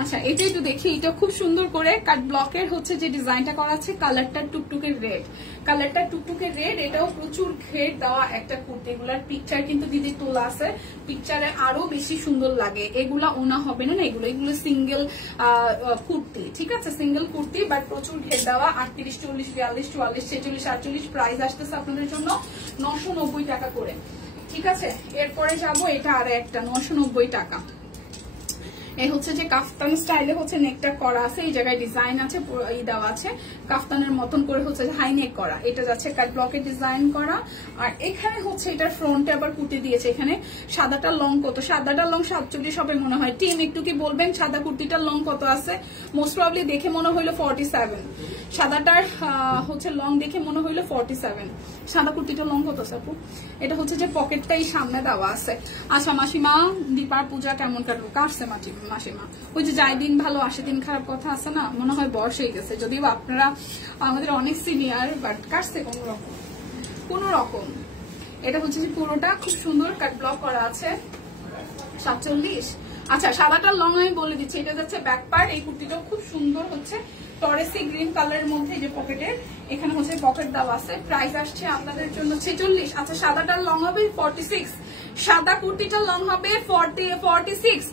আচ্ছা এটাই তো দেখি, এটা খুব সুন্দর করে কাট ব্লকের হচ্ছে যে ডিজাইনটা করা আছে। কালারটা টুকটুকে রেড, কালারটা টুকটুকে রেড। এটাও প্রচুর ঘের দেওয়া একটা কুর্তি। এগুলার পিকচার কিন্তু দিদি তোলা আছে, পিকচারে আরো বেশি সুন্দর লাগে। এগুলা ওনা হবে না, এগুলো সিঙ্গেল কুর্তি, ঠিক আছে, সিঙ্গেল কুর্তি, বাট প্রচুর ঘের দেওয়া। 38, 40, 42, 44, 46, 48 প্রাইস আসতেছে আপনাদের জন্য 990 টাকা করে, ঠিক আছে। এরপরে যাব এটা আর একটা 990 টাকা। এই হচ্ছে যে কাফতান স্টাইলে হচ্ছে নেকটা করা আছে, এই জায়গায় ডিজাইন আছে, এই দেওয়া আছে কাফতানের মতন করে হচ্ছে হাই নেক করা। এটা যাচ্ছে কাট ব্লকের ডিজাইন করা। আর এখানে হচ্ছে এটার ফ্রন্টে আবার কুর্তি দিয়েছে। এখানে সাদাটার লং কত? সাদাটার লং 47 হবে মনে হয়। টিম একটু কি বলবেন সাদা কুর্তিটার লং কত আছে? মোস্ট প্রবাবলি দেখে মনে হইলো 47। সাদাটার হচ্ছে লং দেখে মনে হইলো 47। সাদা কুর্তিটার লং কত আপু? এটা হচ্ছে যে পকেটটাই সামনে দেওয়া আছে। আচ্ছা মাসিমা দীপার পূজা কেমন কাটলো? কাটছে মাসিমা। ওই যে যাই দিন ভালো আসে দিন খারাপ কথা আছে না, মনে হয় বয়স হয়ে গেছে, যদিও আপনারা আমাদের অনেক সিনিয়র, বাট কাটছে কোন রকম। এটা হচ্ছে যে পুরোটা খুব সুন্দর কাট ব্লক করা আছে 47। আচ্ছা সাদাটা লং আমি বলে দিচ্ছি, এটা যাচ্ছে ব্যাক পার্ট। এই কুর্তিটাও খুব সুন্দর হচ্ছে টরেসি গ্রিন কালারের মধ্যে, যে পকেটের এখানে হচ্ছে পকেট দেওয়া আছে। প্রাইস আসছে আপনাদের জন্য 46। আচ্ছা সাদাটার লং হবে 46, সাদা কুর্তিটার লং হবে 46।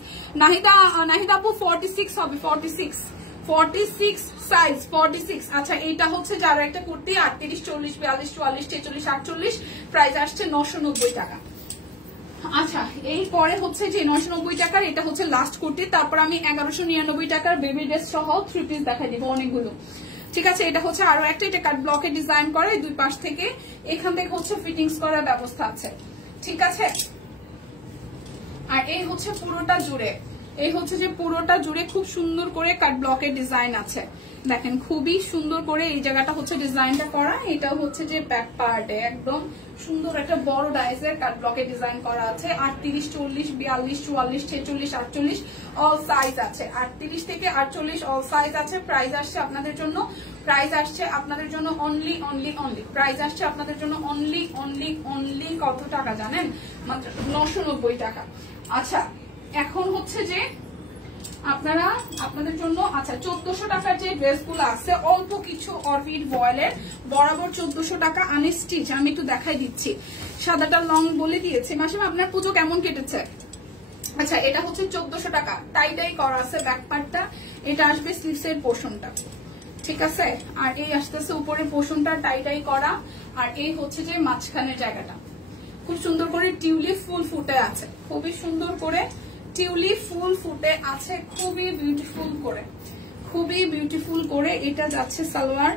নাহিদা আপু 46 হবে, 46 সাইজ 46। আচ্ছা এটা হচ্ছে যারা একটা কুর্তি 38, 40, 42, 44, 46, 48, প্রাইস আসছে 990 টাকা। আচ্ছা এই পরে হচ্ছে যে 990 টাকার এটা হচ্ছে লাস্ট কুর্তি, তারপর আমি 1199 টাকার বেবি ড্রেস সহ 3 পিস দেখাই দিব অনেকগুলো। ঠিক আছে, এটা হচ্ছে আরো একটা, এটা কাট ব্লকে ডিজাইন করে, দুই পাশ থেকে এখান থেকে হচ্ছে ফিটিংস করার ব্যবস্থা আছে। ঠিক আছে, আর এই হচ্ছে পুরোটা জুড়ে, এই হচ্ছে যে পুরোটা জুড়ে খুব সুন্দর করে কাট ব্লকের ডিজাইন আছে। দেখেন খুবই সুন্দর করে এই জায়গাটা হচ্ছে ডিজাইনটা করা। এটা হচ্ছে যে ব্যাক পার্টে একদম সুন্দর একটা বড় ডাইসের কাট ব্লকের ডিজাইন করা আছে। 38, 40, 42, 44, 46, 48 অল সাইজ আছে। 38 থেকে 48 অল সাইজ আছে। প্রাইস আসছে আপনাদের জন্য অনলি প্রাইস আসছে আপনাদের জন্য অনলি কত টাকা জানেন? মাত্র 990 টাকা। আচ্ছা এখন হচ্ছে যে আপনাদের জন্য আচ্ছা 1400 টাকার যে ড্রেসগুলো আছে, অল্প কিছু অরবিট ভয়েলের বরাবর 1400 টাকা আনস্টিচ, আমি একটু দেখাই দিচ্ছি। সাদাটা লং বলে দিয়েছি। মাসিমা আপনার পুজো কেমন কেটেছে? আচ্ছা এটা হচ্ছে 1400 টাকা, টাই করা আছে ব্যাক পার্টটা, এটা আসবে স্লিভসের পোর্শনটা। ঠিক আছে, আর এই আসতেছে উপরে পোর্শনটা টাই করা, আর এই হচ্ছে যে মাঝখানের জায়গাটা খুব সুন্দর করে টিউলিপ ফুল ফুটে আছে, খুবই সুন্দর করে টিউলিপ ফুল ফুটে আছে, খুবই বিউটিফুল করে এটা যাচ্ছে সালোয়ার,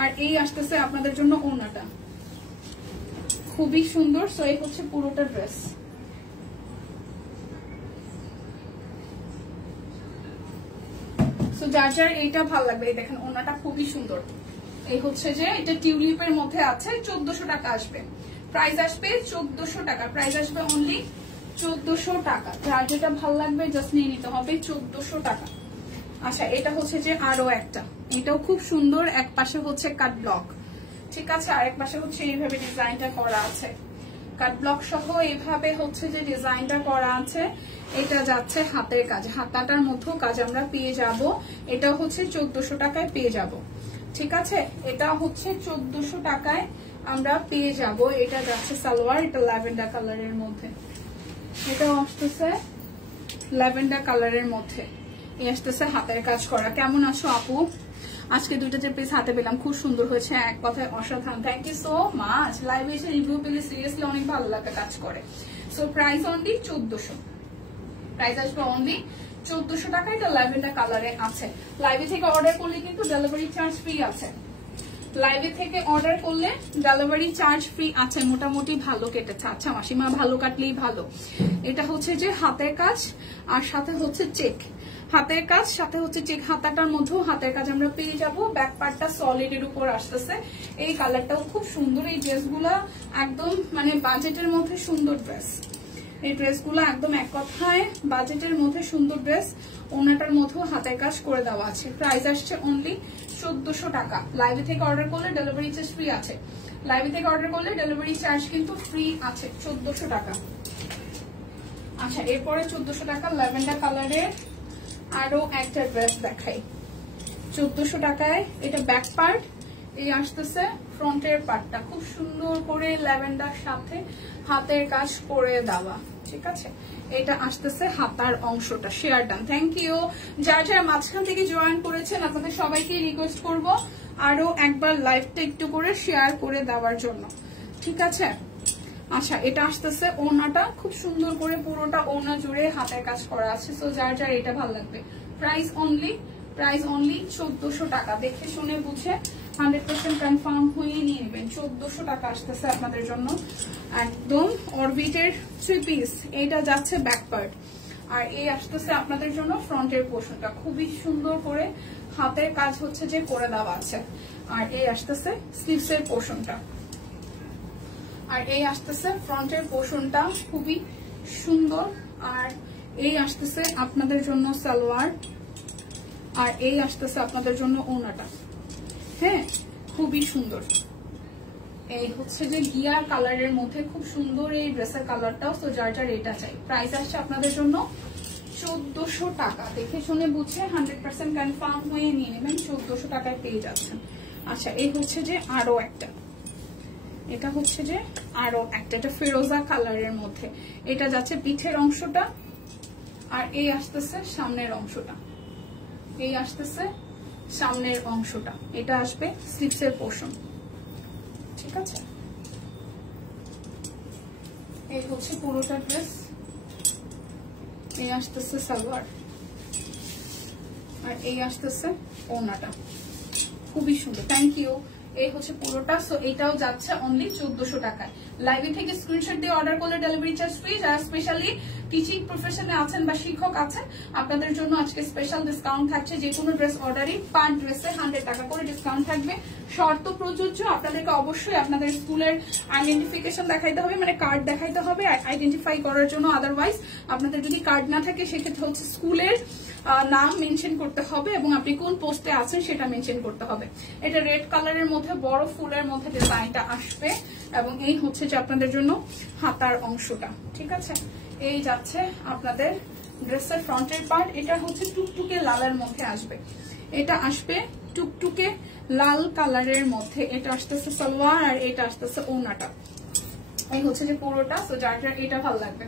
আর এই আসতেছে আপনাদের জন্য ওড়নাটা খুবই সুন্দর। সো এই হচ্ছে পুরোটা ড্রেস। সো যার যার এইটা ভালো লাগবে, এই দেখেন ওড়নাটা খুবই সুন্দর। এই হচ্ছে যে এটা টিউলিপের মধ্যে আছে, 1400 টাকা আসবে। প্রাইস আসবে 1400 টাকা, প্রাইস আসবে অনলি 1400 টাকা। যার যেটা ভালো লাগবে জাস্ট নিয়ে নিতে হবে, 1400 টাকা। আচ্ছা এটা হচ্ছে যে আরো একটা, এটাও খুব সুন্দর, এক পাশে হচ্ছে কাট ব্লক, ঠিক আছে, আরেক পাশে হচ্ছে এইভাবে ডিজাইনটা করা আছে, কাট ব্লক সহ এইভাবে হচ্ছে যে ডিজাইনটা করা আছে। এটা যাচ্ছে হাতের কাজ, হাতাটার মধ্যেও কাজ আমরা পেয়ে যাব। এটা হচ্ছে 1400 টাকায় পেয়ে যাব। ঠিক আছে, এটা হচ্ছে 1400 টাকায় আমরা পেয়ে যাব। এটা যাচ্ছে সালোয়ার, এটা ল্যাভেন্ডার কালারের মধ্যে, এটাও আসতেছে ল্যাভেন্ডার কালারের মধ্যে, এই আসতেছে হাতের কাজ করা। কেমন আছো আপু? আজকে দুইটা যে পিস হাতে পেলাম, খুব সুন্দর হয়েছে, এক কথায় অসাধারণ। Thank you so much. লাইভে এসে রিভিউ পেলে সিরিয়াসলি অনেক ভালো লাগা কাজ করে। সো প্রাইস অনলি 1400, প্রাইস আসবে অনলি 1400 টাকা। এটা ল্যাভেন্ডার কালারে আছে। লাইভে থেকে অর্ডার করলে কিন্তু ডেলিভারি চার্জ ফ্রি আছে, লাইভে থেকে অর্ডার করলে ডেলিভারি চার্জ ফ্রি আছে। মোটামুটি ভালো কেটেছে। আচ্ছা মাসিমা ভালো কাটলেই ভালো। এটা হচ্ছে যে হাতের কাজ আর সাথে হচ্ছে চেক, হাতের কাজ সাথে হচ্ছে চেক, হাতাটার মধ্যেও হাতের কাজ আমরা পেয়ে যাব। ব্যাক পার্টটা সলিড এর উপর আসতেছে। এই কালারটাও খুব সুন্দর। এই ড্রেসগুলা একদম মানে বাজেটের মধ্যে সুন্দর ড্রেস, এই ড্রেসগুলো একদম এক কথায় বাজেটের মধ্যে সুন্দর ড্রেস। ওনাটার মধ্যেও হাতের কাজ করে দেওয়া আছে। প্রাইস আসছে অনলি 1400 টাকা। লাইভে থেকে অর্ডার করলে ডেলিভারি চার্জ ফ্রি আছে, লাইভে থেকে অর্ডার করলে ডেলিভারি চার্জ কিন্তু ফ্রি আছে, 1400 টাকা। আচ্ছা এরপরে 1400 টাকা ল্যাভেন্ডার কালারের আরো একটা ড্রেস দেখাই। 1400 টাকায় এটা ব্যাক পার্ট, এই আসতেছে ফ্রন্টের পার্টটা খুব সুন্দর করে ল্যাভেন্ডার সাথে হাতের কাজ করে দেওয়া। ঠিক আছে, এটা আসতেছে হাতার অংশটা। Share done, thank you. যারা যারা মাঝখান থেকে জয়েন করেছেন আপনাদের সবাইকে রিকোয়েস্ট করব আরো একবার লাইভটা একটু করে শেয়ার করে দেওয়ার জন্য। ঠিক আছে, আচ্ছা এটা আসতেছে ওড়নাটা খুব সুন্দর করে পুরোটা ওড়না জুড়ে হাতের কাজ করা আছে। সো যার যার এটা ভালো লাগবে, প্রাইস অনলি 1400 টাকা। দেখে শুনে বুঝে 100% কনফার্ম হয়ে নিয়ে নেবেন। 1400 টাকা আসতেছে আপনাদের জন্য একদম অরবিটের 3 পিস। এটা যাচ্ছে ব্যাক পার্ট, আর এই আসতেছে আপনাদের জন্য ফ্রন্টের পোর্শনটা খুবই সুন্দর করে হাতের কাজ হচ্ছে যে করে দেওয়া আছে। আর এই আসতেছে স্লিভসের পোর্শনটা, আর এই আসতেছে ফ্রন্টের পোর্শনটা খুবই সুন্দর। আর এই আসতেছে আপনাদের জন্য সালোয়ার, আর এই আসতেছে আপনাদের জন্য ওড়নাটা। হ্যাঁ, খুবই সুন্দর। এই হচ্ছে যে গিয়ার কালারের মধ্যে খুব সুন্দর এই ড্রেসের কালারটাও। তো যার যার এটা চাই, প্রাইস আসছে আপনাদের জন্য 1400 টাকা। দেখে শুনে বুঝে 100% কনফার্ম হয়ে নিয়ে নেবেন, 1400 টাকায় পেয়ে যাচ্ছেন। আচ্ছা, এই হচ্ছে যে আরো একটা, এটা হচ্ছে যে আরো একটা, এটা ফিরোজা কালারের মধ্যে। এটা যাচ্ছে পিঠের অংশটা, আর এই আসতেছে সামনের অংশটা। এই আসতেছে সামনের অংশটা, এটা আসবে স্লিভসের পোর্শন। ঠিক আছে, এই হচ্ছে পুরোটা ড্রেস। এই আসতেছে সালোয়ার, আর এই আসতেছে ওড়নাটা। খুবই সুন্দর, থ্যাংক ইউ। এই হচ্ছে পুরোটা। সো এটাও যাচ্ছে অনলি 1400 টাকায়। লাইভে থেকে স্ক্রিনশট দিয়ে অর্ডার করলে ডেলিভারি চার্জ ফ্রি। যারা স্পেশালি টিচিং প্রফেশনে আছেন বা শিক্ষক আছেন, আপনাদের জন্য আজকে স্পেশাল ডিসকাউন্ট থাকছে। যে কোনো ড্রেস অর্ডারই পার ড্রেসে 100 টাকা করে ডিসকাউন্ট থাকবে। শর্ত প্রযোজ্য, আপনাদেরকে অবশ্যই আপনাদের স্কুলের আইডেন্টিফিকেশন দেখাইতে হবে, মানে কার্ড দেখাইতে হবে আইডেন্টিফাই করার জন্য। আদারওয়াইজ আপনাদের যদি কার্ড না থাকে, সেক্ষেত্রে হচ্ছে স্কুলের নাম মেনশন করতে হবে এবং আপনি কোন পোস্টে আছেন সেটা মেনশন করতে হবে। এটা রেড কালারের মধ্যে বড় ফুলের মধ্যে ডিজাইনটা আসবে, এবং এই হচ্ছে যে আপনাদের জন্য হাতার অংশটা। ঠিক আছে, এই যাচ্ছে আপনাদের ড্রেসের ফ্রন্টের পার্ট। এটা হচ্ছে টুকটুকে লালের মধ্যে আসবে, এটা আসবে টুকটুকে লাল কালারের মধ্যে। এটা আসতেছে সালোয়ার, আর এটা আসতেছে ওড়নাটা। এই হচ্ছে যে পুরোটা। তো যার যার এটা ভালো লাগবে,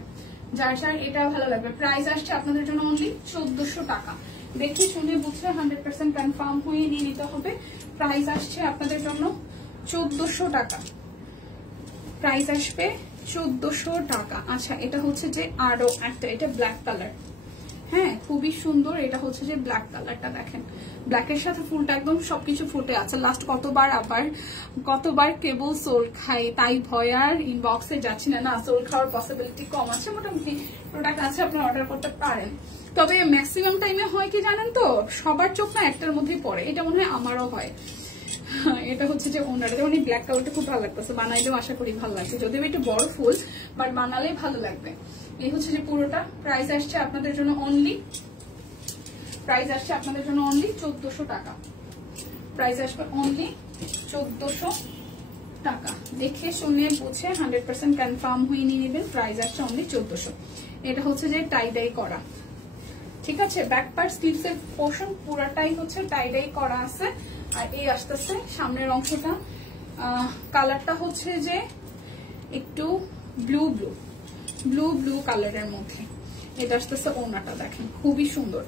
যার যার এটা ভালো লাগবে। প্রাইস আসছে আপনাদের জন্য অনলি 1400 টাকা। দেখে শুনে বুঝে 100% কনফার্ম হয়ে নিয়ে নিতে হবে। প্রাইস আসছে আপনাদের জন্য 1400 টাকা। প্রাইস আসবে 1400 টাকা। আচ্ছা, এটা হচ্ছে যে আরো একটা, এটা ব্ল্যাক কালার। হ্যাঁ, খুবই সুন্দর। এটা হচ্ছে যে ব্ল্যাক কালারটা, দেখেন ব্ল্যাকের সাথে ফুলটা একদম সবকিছু ফুটে আছে। লাস্ট কতবার কেবল সোল খাই, তাই ভয় আর ইনবক্সে যাচ্ছি না। না, সোল খাওয়ার পসিবিলিটি কম আছে, মোটামুটি প্রোডাক্ট আছে, আপনি অর্ডার করতে পারেন। তবে ম্যাক্সিমাম টাইমে হয় কি জানেন তো, সবার চোখ না একটার মধ্যেই পড়ে। এটা মনে হয় আমারও হয়। এটা হচ্ছে যে ওনারা, যেমন এই ব্ল্যাক কালারটা খুব ভালো লাগতেছে, বানাইলেও আশা করি ভালো লাগছে, যদিও একটু বড় ফুল, বাট বানালে ভালো লাগবে। এই হচ্ছে যে পুরোটা। প্রাইস আসছে আপনাদের জন্য অনলি 1400 টাকা। প্রাইস আসবে অনলি 1400 টাকা। দেখে শুনে বুঝে 100% কনফার্ম হয়ে নিয়ে নেবেন। প্রাইস আসছে অনলি 1400। এটা হচ্ছে যে টাই ডাই করা। ঠিক আছে, ব্যাক পার্ট স্লিভস এর পোর্শন পুরাটাই হচ্ছে টাই ডাই করা আছে। আর এই আসতেছে সামনের অংশটা, কালারটা হচ্ছে যে একটু ব্লু কালারের মধ্যে। এটা আসতেছে ওড়নাটা, দেখেন খুবই সুন্দর,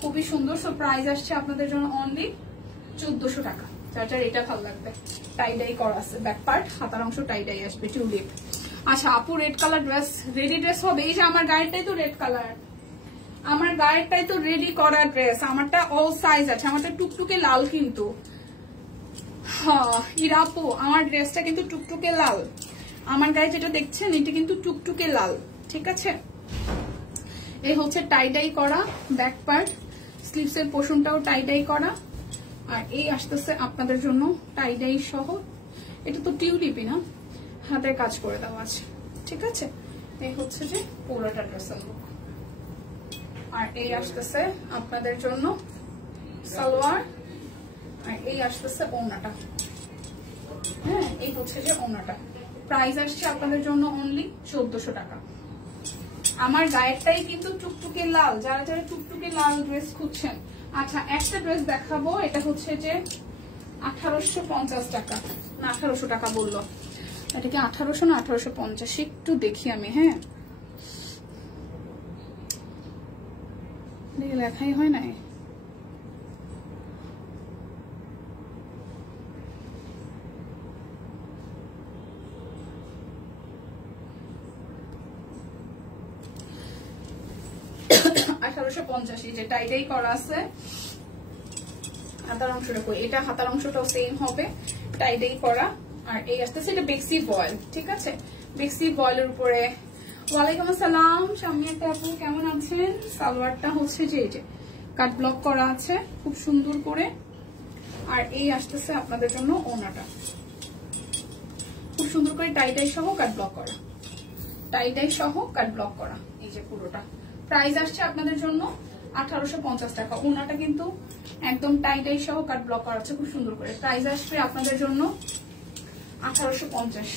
খুবই সুন্দর। সো প্রাইস আসছে আপনাদের জন্য অনলি 1400 টাকা। যার যার এটা ভালো লাগবে, টাই ডাই করা আছে, ব্যাক পার্ট হাতার অংশ টাই ডাই আসবে, টিউলিপ। আচ্ছা আপু, red colour dress ready dress হবে? এই যে আমার গায়েরটাই তো রেড কালার, আমার গায়েরটাই তো রেডি করা ড্রেস। আমারটা অল সাইজ আছে, আমারটা টুকটুকে লাল। কিন্তু হ্যাঁ ইরাপু, আমার ড্রেসটা কিন্তু টুকটুকে লাল। আমার গায়ে যেটা দেখছেন এটা কিন্তু টুকটুকে লাল। ঠিক আছে, এই হচ্ছে টাই ডাই করা ব্যাক পার্ট, স্লিভস এর পোর্শনটাও টাই ডাই করা। আর এই আসতেছে আপনাদের জন্য টাই ডাই সহ, এটা তো টিউলিপই না, হাতের কাজ করে দেওয়া আছে। ঠিক আছে, এই হচ্ছে যে পুরোটা ড্রেসের লুক। আর এই আসতেছে আপনাদের জন্য সালোয়ার, আর এই আসতেছে ওড়নাটা। হ্যাঁ, এই হচ্ছে যে ওড়নাটা। প্রাইস আসছে আপনাদের জন্য অনলি 1400 টাকা। আমার গায়েরটাই কিন্তু টুকটুকে লাল, যারা যারা টুকটুকে লাল ড্রেস খুঁজছেন। আচ্ছা, একটা ড্রেস দেখাবো, এটা হচ্ছে যে 1850 টাকা না 1800 টাকা বললো। এটা কি 1800 না 1850 একটু দেখি আমি। হ্যাঁ, লেখাই হয় নাই। যেটা এটাই করা আছে। হাতার অংশটা কই, এটা হাতার অংশটাও সেম হবে, টাইডাই করা। আর এই আসতেছে এটা বেক্সি বয়েল। ঠিক আছে, বেক্সি বয়েলের উপরে। ওয়ালাইকুম আসসালাম শামিয়াতে আপু, কেমন আছেন? সালোয়ারটা হচ্ছে যে এই যে কাট ব্লক করা আছে খুব সুন্দর করে। আর এই আসতেছে আপনাদের জন্য ওড়নাটা, খুব সুন্দর করে টাইডাই সহ কাট ব্লক করা, টাইডাই সহ কাট ব্লক করা। এই যে পুরোটা প্রাইস আসছে আপনাদের জন্য 1850 টাকা। ওনাটা কিন্তু একদম টাইটাই সহ কাট ব্লক করা আছে খুব সুন্দর করে। প্রাইস আসবে আপনাদের জন্য 1850।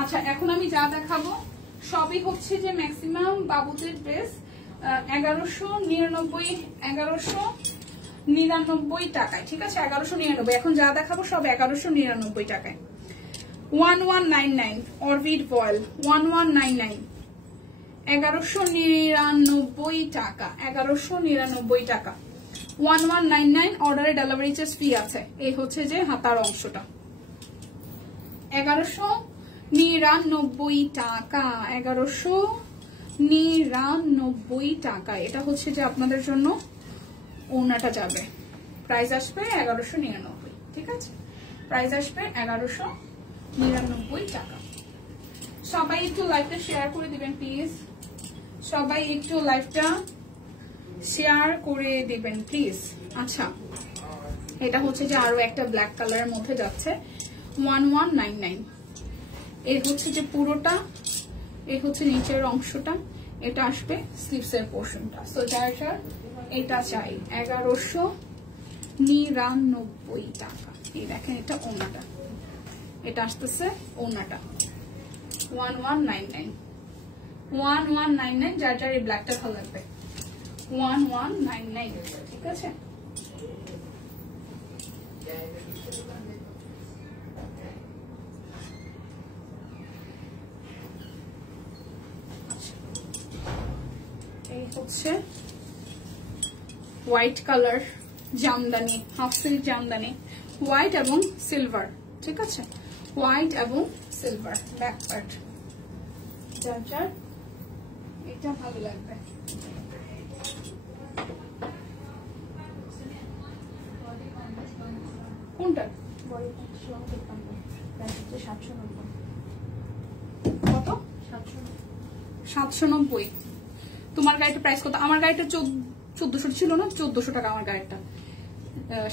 আচ্ছা, এখন আমি যা দেখাবো সবই হচ্ছে যে ম্যাক্সিমাম বাবুদের ড্রেস 1199 টাকায়, ঠিক আছে? 1199। এখন যা দেখাবো সব 1199 টাকায়। 1199 অরবিট ভয়েল 1199, 1199 টাকা, 1199 টাকা, 1199। অর্ডারে ডেলিভারি চার্জ ফ্রি আছে। এই হচ্ছে যে হাতার অংশটা 1199 টাকা, 1199 টাকা। এটা হচ্ছে যে আপনাদের জন্য ওনাটা যাবে। প্রাইস আসবে 1199, ঠিক আছে? প্রাইস আসবে 1199 টাকা। সবাই একটু লাইভটা শেয়ার করে দিবেন প্লিজ, সবাই একটু লাইভটা শেয়ার করে দিবেন প্লিজ। আচ্ছা, এটা হচ্ছে যে আরো একটা ব্ল্যাক কালারের মধ্যে যাচ্ছে 1199। এই হচ্ছে যে পুরোটা, এই হচ্ছে নিচের অংশটা, এটা আসবে স্লিভসের পোর্শনটা। সো যার যার এটা চাই 1199 টাকা। এই দেখেন এটা ওনাটা, এটা আসতেছে ওনাটা 1199, 1199। যার যার এই ব্ল্যাকটা ভালো লাগবে 1199, ঠিক আছে? এই হচ্ছে white colour Jamdani, half silk Jamdani, white এবং সিলভার, ঠিক আছে? হোয়াইট এবং সিলভার ব্যাক পার্ট। যার যার এটা ভালো লাগবে। কোনটা? কত? 790। তোমার গাড়িটা প্রাইস কত? আমার গাড়িটা 1400 ছিল না? 1400 টাকা আমার গাড়িটা।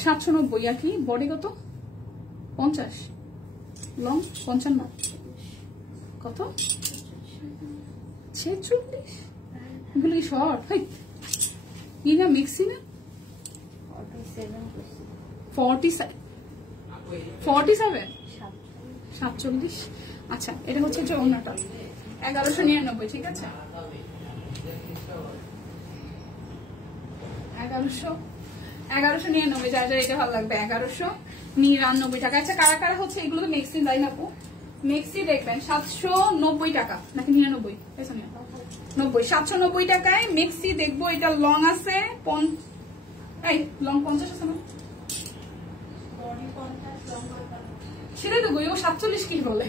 790। আর কি বডি কত? 50, লং 55, কত? 46। এগুলো কি শর্ট? ই না মিক্সি না? 47, 47। আচ্ছা, এটা হচ্ছে যে ওনাটা 1199, ঠিক আছে? 1199। যার যার এটা ভালো লাগবে 1199 টাকা। আচ্ছা, কারা কারা হচ্ছে এগুলো তো মেক্সি তাই না? মেক্সি দেখবেন 790 টাকা নাকি 99? 90, 790 টাকায় মেক্সি দেখবো। এটা লং আছে, লং 50 আছে না? সেটাই তো গই, ও 47 কি বলে?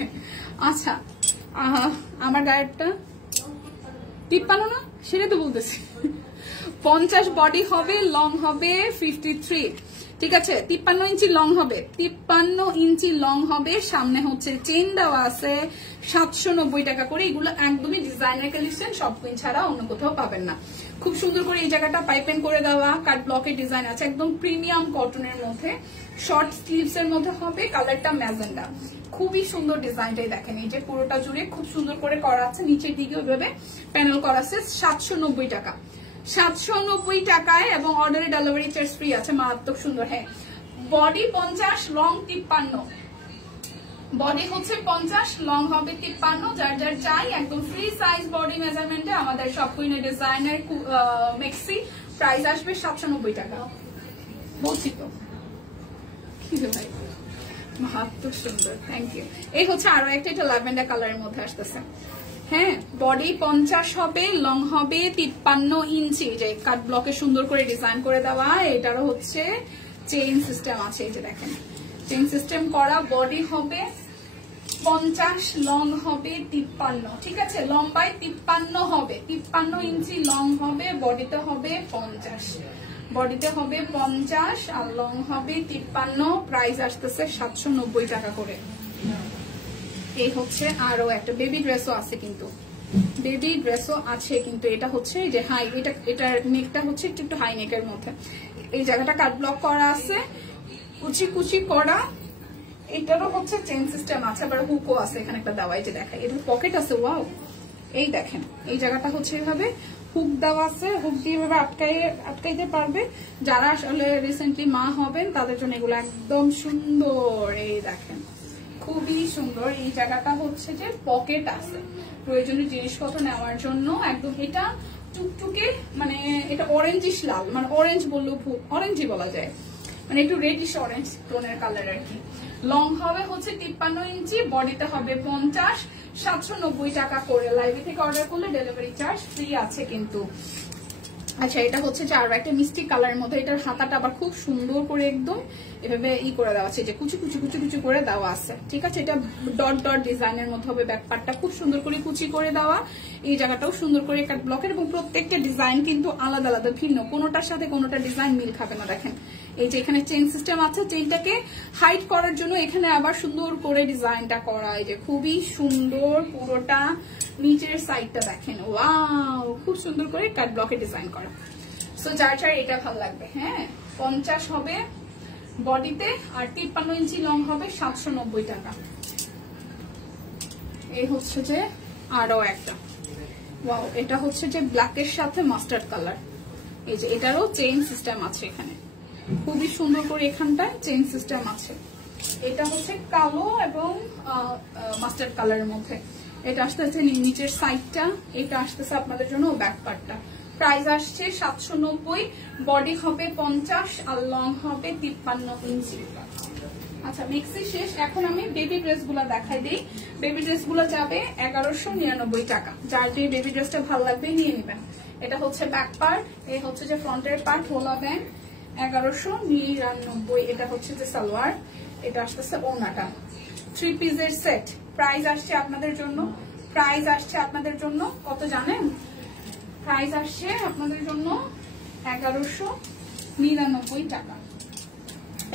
আচ্ছা, আমার গায়েরটা 53 না? সেটাই তো বলতেছি। 50 বডি হবে, লং হবে 53, ঠিক আছে? 53 ইঞ্চি লং হবে, 53 ইঞ্চি লং হবে। সামনে হচ্ছে চেন দেওয়া আছে 790 টাকা করে। এগুলো একদমই ডিজাইনার কালেকশন, সব কুইন ছাড়া অন্য কোথাও পাবেন না। খুব সুন্দর করে এই জায়গাটা পাইপেন করে দেওয়া, কাট ব্লকের ডিজাইন আছে, একদম প্রিমিয়াম কটনের মধ্যে, শর্ট স্লিভস এর মধ্যে হবে। কালারটা ম্যাজেন্ডা, খুবই সুন্দর ডিজাইনটাই দেখেন। এই যে পুরোটা জুড়ে খুব সুন্দর করে করা আছে, নিচের দিকে ওইভাবে প্যানেল করা আছে। 790 টাকা, 790 টাকায়, এবং অর্ডারে ডেলিভারি চার্জ ফ্রি আছে। মারাত্মক সুন্দর। হ্যাঁ, বডি 50, লং 53। বডি হচ্ছে 50, লং হবে 53। যার যার চাই একদম ফ্রি সাইজ বডি মেজারমেন্টে আমাদের সব কুইনের ডিজাইনার মেক্সি। প্রাইস আসবে 790 টাকা। বলছি তো কি ভাই, মারাত্মক সুন্দর। Thank you. এই হচ্ছে আরো একটা, এটা ল্যাভেন্ডার কালারের মধ্যে আসতেছে। হ্যাঁ, বডি 50 হবে, লং হবে 53 ইঞ্চি। যে কাট ব্লকে সুন্দর করে ডিজাইন করে দেওয়া। এটারও হচ্ছে চেইন সিস্টেম আছে, এই যে দেখেন চেইন সিস্টেম করা। বডি হবে 50, লং হবে 53, ঠিক আছে? লম্বায় 53 হবে, 53 ইঞ্চি লং হবে। বডিতে হবে 50, বডিতে হবে 50 আর লং হবে 53। প্রাইস আসতেছে 790 টাকা করে। এই হচ্ছে আরো একটা বেবি ড্রেসও আছে, কিন্তু বেবি ড্রেসও আছে কিন্তু এটা হচ্ছে যে হাই, এটার নেকটা হচ্ছে একটু হাই নেকের মধ্যে। এই জায়গাটা কাট ব্লক করা আছে, কুচি কুচি করা। এটারও হচ্ছে চেন সিস্টেম আছে, আবার হুকও আছে এখানে একটা দেওয়া। এই যে দেখাই, এটার পকেট আছে। ওয়াও, এই দেখেন এই জায়গাটা হচ্ছে এভাবে হুক দেওয়া আছে, হুক দিয়ে এভাবে আটকাইতে পারবে। যারা আসলে রিসেন্টলি মা হবেন তাদের জন্য এগুলো একদম সুন্দর। এই দেখেন খুবই সুন্দর। এই জায়গাটা হচ্ছে যে পকেট আছে প্রয়োজনীয় জিনিসপত্র নেওয়ার জন্য একদম। এটা টুকটুকে মানে এটা অরেঞ্জিশ লাল, মানে অরেঞ্জ বললেও ভুল, অরেঞ্জই বলা যায়, মানে একটু রেডিশ অরেঞ্জ টোনের কালার আর কি। লং হবে হচ্ছে 53 ইঞ্চি, বডিতে হবে 50, 790 টাকা করে। লাইভে থেকে অর্ডার করলে ডেলিভারি চার্জ ফ্রি আছে কিন্তু। আচ্ছা এটা হচ্ছে যে আরো একটা মিষ্টি কালারের মধ্যে, এটার হাতাটা আবার খুব সুন্দর করে একদম এভাবে করে দেওয়া আছে, যে কুচি কুচি কুচি কুচি করে দেওয়া আছে, ঠিক আছে। এটা ডট ডট ডিজাইনের মধ্যে হবে, ব্যাকপার্টটা খুব সুন্দর করে কুচি করে দেওয়া, এই জায়গাটাও সুন্দর করে কাট ব্লকের, এবং প্রত্যেকটা ডিজাইন কিন্তু আলাদা আলাদা ভিন্ন, কোনোটার সাথে কোনোটা ডিজাইন মিল খাবে না। দেখেন এই যে এখানে চেইন সিস্টেম আছে, চেইনটাকে হাইড করার জন্য এখানে আবার সুন্দর করে ডিজাইনটা করা, এই যে খুবই সুন্দর পুরোটা। নিচের সাইডটা দেখেন, ওয়াও খুব সুন্দর করে কাট ব্লকে ডিজাইন করা। সো যার যার এটা ভালো লাগবে। হ্যাঁ 50 হবে বডিতে, আর 53 ইঞ্চি লং হবে 790 টাকা। এই হচ্ছে যে আরো একটা, ওয়াও এটা হচ্ছে যে ব্ল্যাকের সাথে মাস্টার্ড কালার। এই যে এটারও চেইন সিস্টেম আছে এখানে, খুবই সুন্দর করে এখানটায় চেইন সিস্টেম আছে। এটা হচ্ছে কালো এবং মাস্টার্ড কালারের মধ্যে। এটা আসতেছে নিচের সাইডটা, এটা আসতেছে আপনাদের জন্য ব্যাক পার্টটা। প্রাইস আসছে 790, বডি হবে 50 আর লং হবে 53 ইঞ্চি। আচ্ছা মিক্সি শেষ, এখন আমি বেবি ড্রেস গুলা দেখাই দিই। বেবি ড্রেস গুলো যাবে 1199 টাকা। যার যে বেবি ড্রেসটা ভালো লাগবে নিয়ে নেবেন। এটা হচ্ছে ব্যাক পার্ট, এই হচ্ছে যে ফ্রন্টের পার্ট, হোলা ব্যান্ড 1199। এটা হচ্ছে যে সালোয়ার, এটা আসতেছে ওড়নাটা। 3 পিসের সেট। প্রাইস আসছে আপনাদের জন্য, প্রাইস আসছে আপনাদের জন্য কত জানেন? প্রাইস আসছে আপনাদের জন্য 1199 টাকা।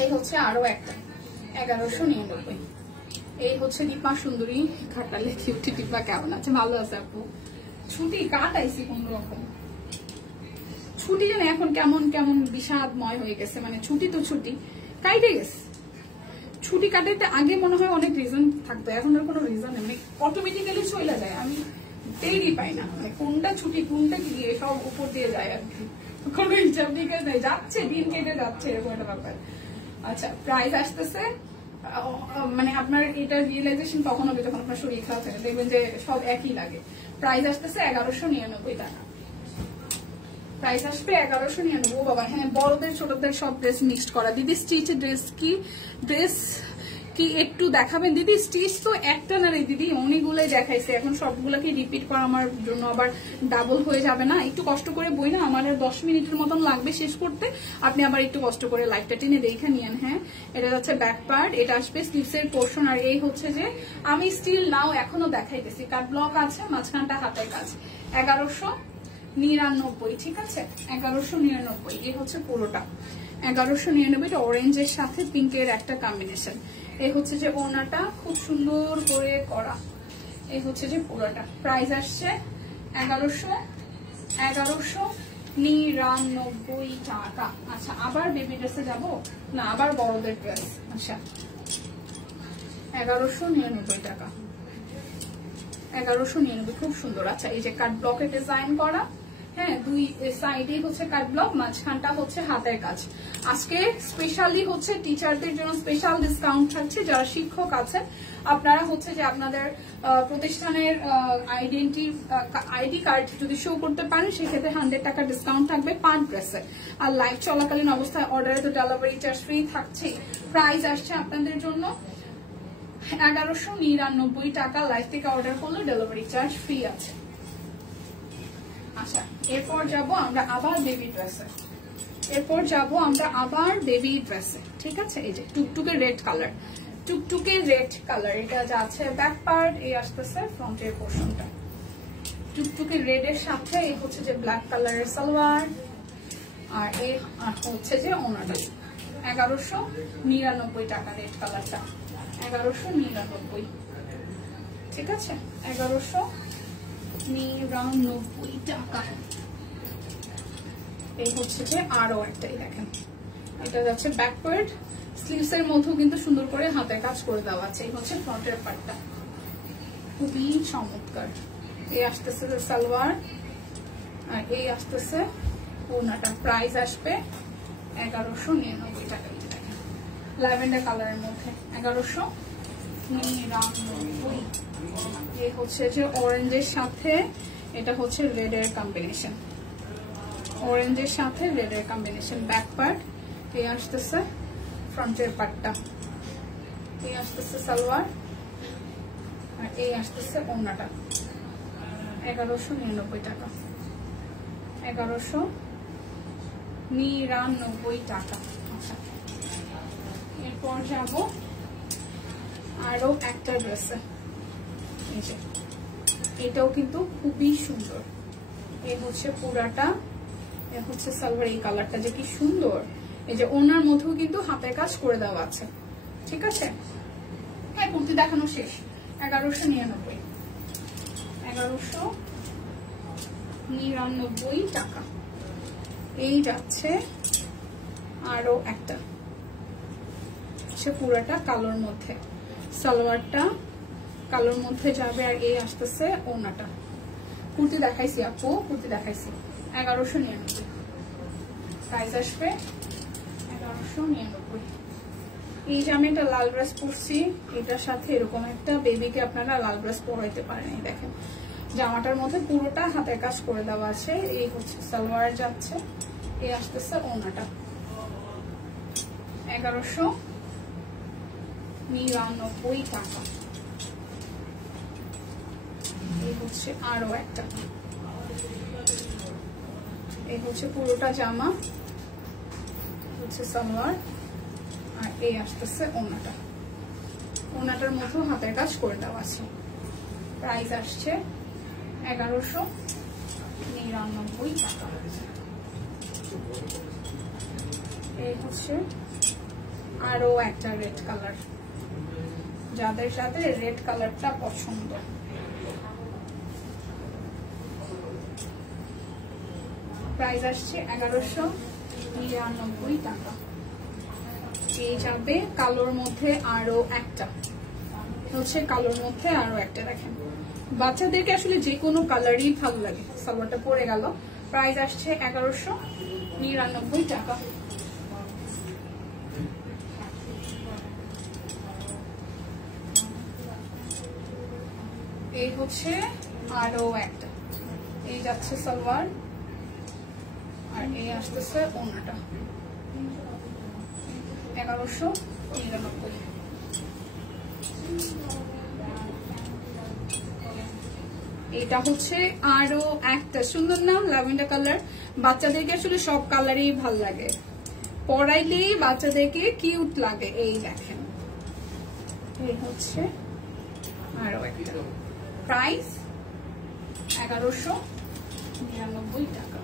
এই হচ্ছে আরো একটা 1199। এই হচ্ছে দীপা সুন্দরী ঘাটালে কিউটি। দীপা কেমন আছে? ভালো আছে আপু। ছুটি কাটাইছি কোন রকম, ছুটি জানে এখন কেমন কেমন বিষাদময় হয়ে গেছে, মানে ছুটি তো ছুটি কাইটে গেছে। ছুটি কাটাইতে আগে মনে হয় অনেক রিজন থাকতো, এখন আর কোনো রিজন নেই, মানে অটোমেটিক্যালি চলে যায়। আমি টেরই পাই না মানে কোনটা ছুটি কোনটা কি, সব উপর দিয়ে যায় আর কি, কোনো হিসাব নিকাশ নেই, যাচ্ছে দিন কেটে যাচ্ছে এরকম একটা ব্যাপার। আচ্ছা প্রাইস আসতেছে, মানে আপনার এটা রিয়েলাইজেশন তখন হবে যখন আপনার শরীর খারাপ থাকে, দেখবেন যে সব একই লাগে। প্রাইস আসতেছে 1199 টাকা। প্রাইস আসবে 1199। ও বাবা, হ্যাঁ বড়দের ছোটদের সব ড্রেস মিক্সড করা। দিদি স্টিচ ড্রেস কি একটু দেখাবেন দিদি? স্টিচ তো একটা না রে দিদি, অনেকগুলোই দেখাইছে, এখন সবগুলোকে রিপিট করা আমার জন্য আবার ডাবল হয়ে যাবে না। একটু কষ্ট করে বই না, আমার 10 মিনিটের মতন লাগবে শেষ করতে, আপনি আবার একটু কষ্ট করে লাইভটা টেনে দেখে নিয়েন। হ্যাঁ এটা হচ্ছে ব্যাক পার্ট, এটা আসবে স্লিভসের পোর্শন, আর এই হচ্ছে যে আমি স্টিল নাও এখনো দেখাইতেছি, কাট ব্লক আছে, মাঝখানটা হাতের কাজ। 1199, ঠিক আছে 1199। এই হচ্ছে পুরোটা 1199। অরেঞ্জের সাথে পিঙ্কের একটা কম্বিনেশন। এই হচ্ছে যে ওড়নাটা খুব সুন্দর করে করা। এই হচ্ছে যে পুরোটা। প্রাইস আসছে 1199 টাকা। আচ্ছা আবার বেবি ড্রেসে যাবো না, আবার বড়দের ড্রেস। আচ্ছা 1199 টাকা, 1199 খুব সুন্দর। আচ্ছা এই যে কাট ব্লকে ডিজাইন করা, হ্যাঁ দুই সাইডে হচ্ছে কাট ব্লক, মাঝখানটা হচ্ছে হাতের কাজ। আজকে স্পেশালি হচ্ছে টিচারদের জন্য স্পেশাল ডিসকাউন্ট থাকছে। যারা শিক্ষক আছেন আপনারা হচ্ছে যে আপনাদের প্রতিষ্ঠানের আইডি কার্ড যদি শো করতে পারেন সেক্ষেত্রে 100 টাকা ডিসকাউন্ট থাকবে পার ড্রেসে। আর লাইভ চলাকালীন অবস্থায় অর্ডারে তো ডেলিভারি চার্জ ফ্রি থাকছে। প্রাইস আসছে আপনাদের জন্য 1199 টাকা। লাইভ থেকে অর্ডার করলে ডেলিভারি চার্জ ফ্রি আছে। আচ্ছা এরপর যাবো আমরা আবার বেবি ড্রেসে, ঠিক আছে। এই যে টুকটুকে রেড কালার, এটা যাচ্ছে ব্যাক পার্ট, এই আসতেছে ফ্রন্টের পোর্শনটা টুকটুকে রেড এর সাথে। এই হচ্ছে যে ব্ল্যাক কালারের সালোয়ার, আর এই হচ্ছে যে ওড়নাটা। 1199 টাকা রেড কালারটা, 1199, ঠিক আছে 1199 টাকা। এই হচ্ছে যে আরো একটাই দেখেন, এটা যাচ্ছে ব্যাকওয়ার্ড, স্লিভস এর মধ্যেও কিন্তু সুন্দর করে হাতের কাজ করে দেওয়া আছে। এই হচ্ছে ফ্রন্টের পার্টটা, খুবই চমৎকার। এই আসতেছে সালোয়ার, আর এই আসতেছে ওনাটা, প্রাইস আসবে 1199 টাকা। ল্যাভেন্ডার কালারের মধ্যে 1199। এই হচ্ছে যে অরেঞ্জের সাথে এটা হচ্ছে রেড এর কম্বিনেশন, অরেঞ্জের সাথে রেড এর কম্বিনেশন। ব্যাক পার্ট এই আসতেছে, ফ্রন্টের পার্টটা এই আসতেছে সালোয়ার, আর এই আসতেছে ওড়নাটা। 1199 টাকা, 1199 টাকা। আচ্ছা, এরপর যাব আরো একটা ড্রেসে। এই যে এটাও কিন্তু খুবই সুন্দর, এই হচ্ছে পুরাটা, এ হচ্ছে সালোয়ার। এই কালারটা যে কি সুন্দর, এই যে ওনার মধ্যেও কিন্তু হাতের কাজ করে দেওয়া আছে, ঠিক আছে। হ্যাঁ, কুর্তি দেখানো শেষ। 1199, 1199 টাকা। এই যাচ্ছে আরো একটা, সে পুরাটা কালোর মধ্যে, সালোয়ারটা কালোর মধ্যে যাবে, আর এই আসতেছে ওনাটা। কুর্তি দেখাইছি আপু, কুর্তি দেখাইছি। 1199, প্রাইস আসবে 1199। এই যে আমি একটা লাল ড্রেস পরছি, এটার সাথে এরকম একটা বেবিকে আপনারা লাল ড্রেস পরাইতে পারেন। এই দেখেন জামাটার মধ্যে পুরোটা হাতের কাজ করে দেওয়া আছে। এই হচ্ছে সালোয়ার যাচ্ছে, এই আসতেছে ওনাটা। 1199 টাকা। এই হচ্ছে আরো একটা, এই হচ্ছে পুরোটা জামা, হচ্ছে সালোয়ার, আর এই আসতেছে ওনাটা। ওনাটার মধ্যেও হাতের কাজ করে দেওয়া আছে। প্রাইস আসছে 1199 টাকা। এই হচ্ছে আরো একটা রেড কালার, যাদের সাথে রেড কালারটা পছন্দ। প্রাইস আসছে 1199 টাকা। এই যাবে কালোর মধ্যে আরো একটা, হচ্ছে কালোর মধ্যে আরো একটা। দেখেন বাচ্চাদেরকে আসলে যে কোনো কালারই ভালো লাগে। সালোয়ারটা পরে গেল, প্রাইস আসছে 1199 টাকা। এই হচ্ছে আরো একটা, এই যাচ্ছে সালোয়ার, আর এই আসতেছে ওনাটা। 1199। এটা হচ্ছে আরো একটা সুন্দর নাম, ল্যাভেন্ডার কালার। বাচ্চাদেরকে আসলে সব কালারই ভাল লাগে, পরাইলেই বাচ্চাদেরকে কিউট লাগে। এই দেখেন, এই হচ্ছে আরো একটা, প্রাইস 1199 টাকা।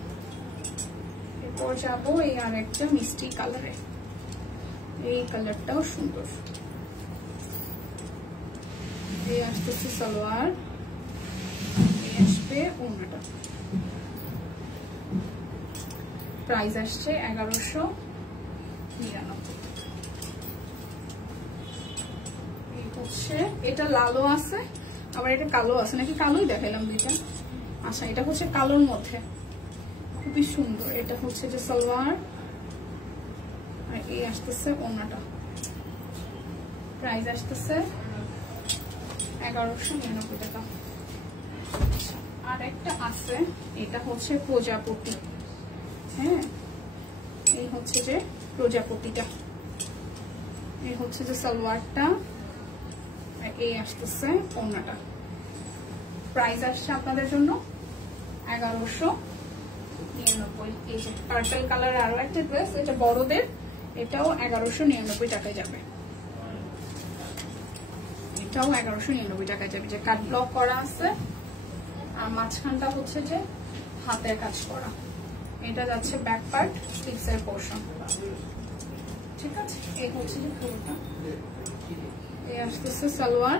এরপর যাবো এই আর একটা মিষ্টি কালারে, এই কালারটাও সুন্দর। এই আসতেছে সালোয়ার, এই আসবে ওড়নাটা। প্রাইস আসছে 1199। এই হচ্ছে, এটা লালও আছে আবার এটা কালো আছে, নাকি কালোই দেখাইলাম দুইটা। আচ্ছা, এটা হচ্ছে কালোর মধ্যে, খুবই সুন্দর। এটা হচ্ছে যে সালোয়ার, আর এই আসতেছে ওড়নাটা। প্রাইস আসতেছে 1199 টাকা। আর একটা আছে, এটা হচ্ছে প্রজাপতি। হ্যাঁ, এই হচ্ছে যে প্রজাপতিটা, এই হচ্ছে যে সালোয়ারটা, আর এই আসতেছে ওড়নাটা। প্রাইস আসছে আপনাদের জন্য 1199। এই যে পার্পল কালারের আরো একটা ড্রেস, এটা বড়দের, এটাও 1199 টাকায় যাবে। এটাও 1199 টাকায় যাবে, যে কাট ব্লক করা আছে, আর মাঝখানটা হচ্ছে যে হাতের কাজ করা। এটা যাচ্ছে ব্যাক পার্ট, স্লিভসের পোর্শন, ঠিক আছে। এই হচ্ছে যে পুরোটা, এই আসতেছে সালোয়ার,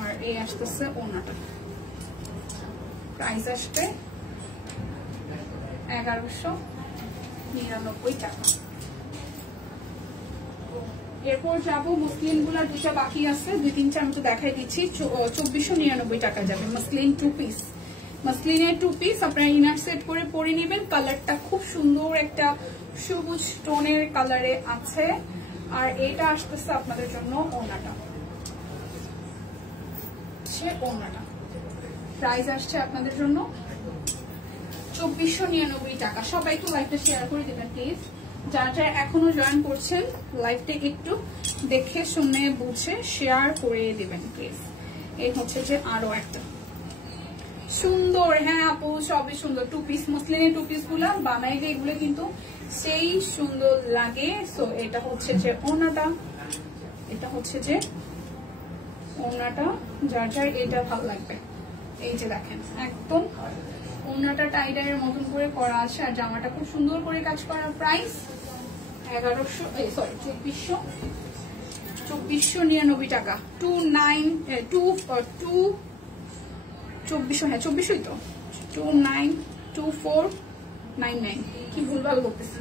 আর এই আসতেছে ওড়নাটা। প্রাইস আসবে 1199 টাকা। এরপর যাবো মসলিন গুলা, দুটা বাকি আছে, দুই তিনটা আমি তো দেখাই দিচ্ছি। 2499 টাকা যাবে মসলিন 2 পিস, মাসলিনের 2 পিস আপনারা ইনার সেট করে পরে নেবেন। কালারটা খুব সুন্দর একটা সবুজ টোনের কালারে আছে। আর এটা আসতেছে আপনাদের জন্য ওড়নাটা, ওড়নাটা প্রাইস আসছে আপনাদের জন্য 2499 টাকা। সবাই একটু লাইভটা শেয়ার করে দেবেন প্লিজ। যারা যারা এখনো জয়েন করছেন লাইভটা একটু দেখে শুনে বুঝে শেয়ার করে দিবেন প্লিজ। এই হচ্ছে যে আরো একটা সুন্দর, হ্যাঁ আপু সবই সুন্দর 2 পিস মসলিনের 2 পিস গুলা বানাইলে এগুলো কিন্তু সেই সুন্দর লাগে। সো এটা হচ্ছে যে ওড়নাটা, এটা হচ্ছে যে ওড়নাটা, যার যার এটা ভালো লাগবে। এই যে দেখেন একদম ওড়নাটা টাইডাইয়ের মতন করে করা আছে আর জামাটা খুব সুন্দর করে কাজ করা। প্রাইস 2499 টাকা। 2400 তো 292499 কি ভুলভাল বলতেছি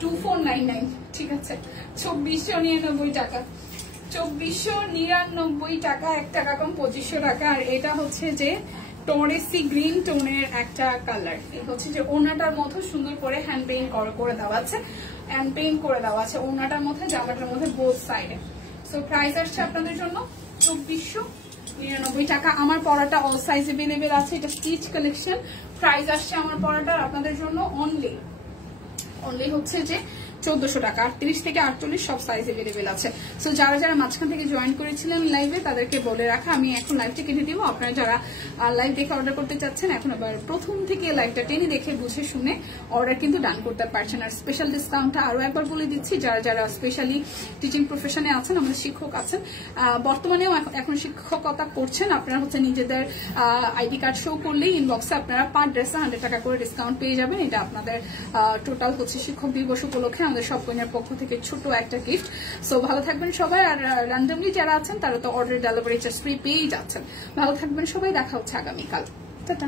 2499 ঠিক আছে 2499 টাকা। 2499 টাকা, 1 টাকা কম 2500 টাকা। আর এটা হচ্ছে যে টরেসি গ্রিন টোনের একটা কালার। এই হচ্ছে যে ওড়নাটার মধ্যে সুন্দর করে হ্যান্ড পেইন্ট করে দেওয়া আছে, হ্যান্ড পেইন্ট করে দেওয়া আছে ওড়নাটার মধ্যে, জামাটার মধ্যে বোথ সাইডে। সো প্রাইস আসছে আপনাদের জন্য 2499 টাকা। আমার পরাটা অল সাইজ अवेलेबल আছে, এটা স্টিচ কালেকশন। প্রাইস আসছে আমার পরাটার আপনাদের জন্য অনলি হচ্ছে যে 1400 টাকা। 38 থেকে 48 সব সাইজ अवेलेबल আছে। সো যারা যারা মাঝখান থেকে জয়েন করেছিলেন লাইভে তাদেরকে বলে রাখা, আমি এখন লাইভটা কেটে দিব। আপনারা যারা লাইভ দেখে অর্ডার করতে চাচ্ছেন এখন আবার প্রথম থেকে লাইভটা টেনে দেখে বুঝে শুনে অর্ডার কিন্তু ডান করতে পারছেন। আর স্পেশাল ডিসকাউন্টটা আরো একবার বলে দিচ্ছি, যারা যারা স্পেশালি টিচিং প্রফেশনে আছেন, আমাদের শিক্ষক আছেন, বর্তমানেও এখন শিক্ষকতা করছেন, আপনারা হচ্ছে নিজেদের আইডি কার্ড শো করলেই ইনবক্সে আপনারা পার ড্রেসে 100 টাকা করে ডিসকাউন্ট পেয়ে যাবেন। এটা আপনাদের টোটাল হচ্ছে শিক্ষক দিবস উপলক্ষে আমাদের সব কন্যার পক্ষ থেকে ছোট একটা গিফট। সো ভালো থাকবেন সবাই। আর র্যান্ডমলি যারা আছেন তারা তো অর্ডার ডেলিভারি চার্জ ফ্রি পেয়েই যাচ্ছেন। ভালো থাকবেন সবাই, দেখা হচ্ছে আগামীকাল। টাটা।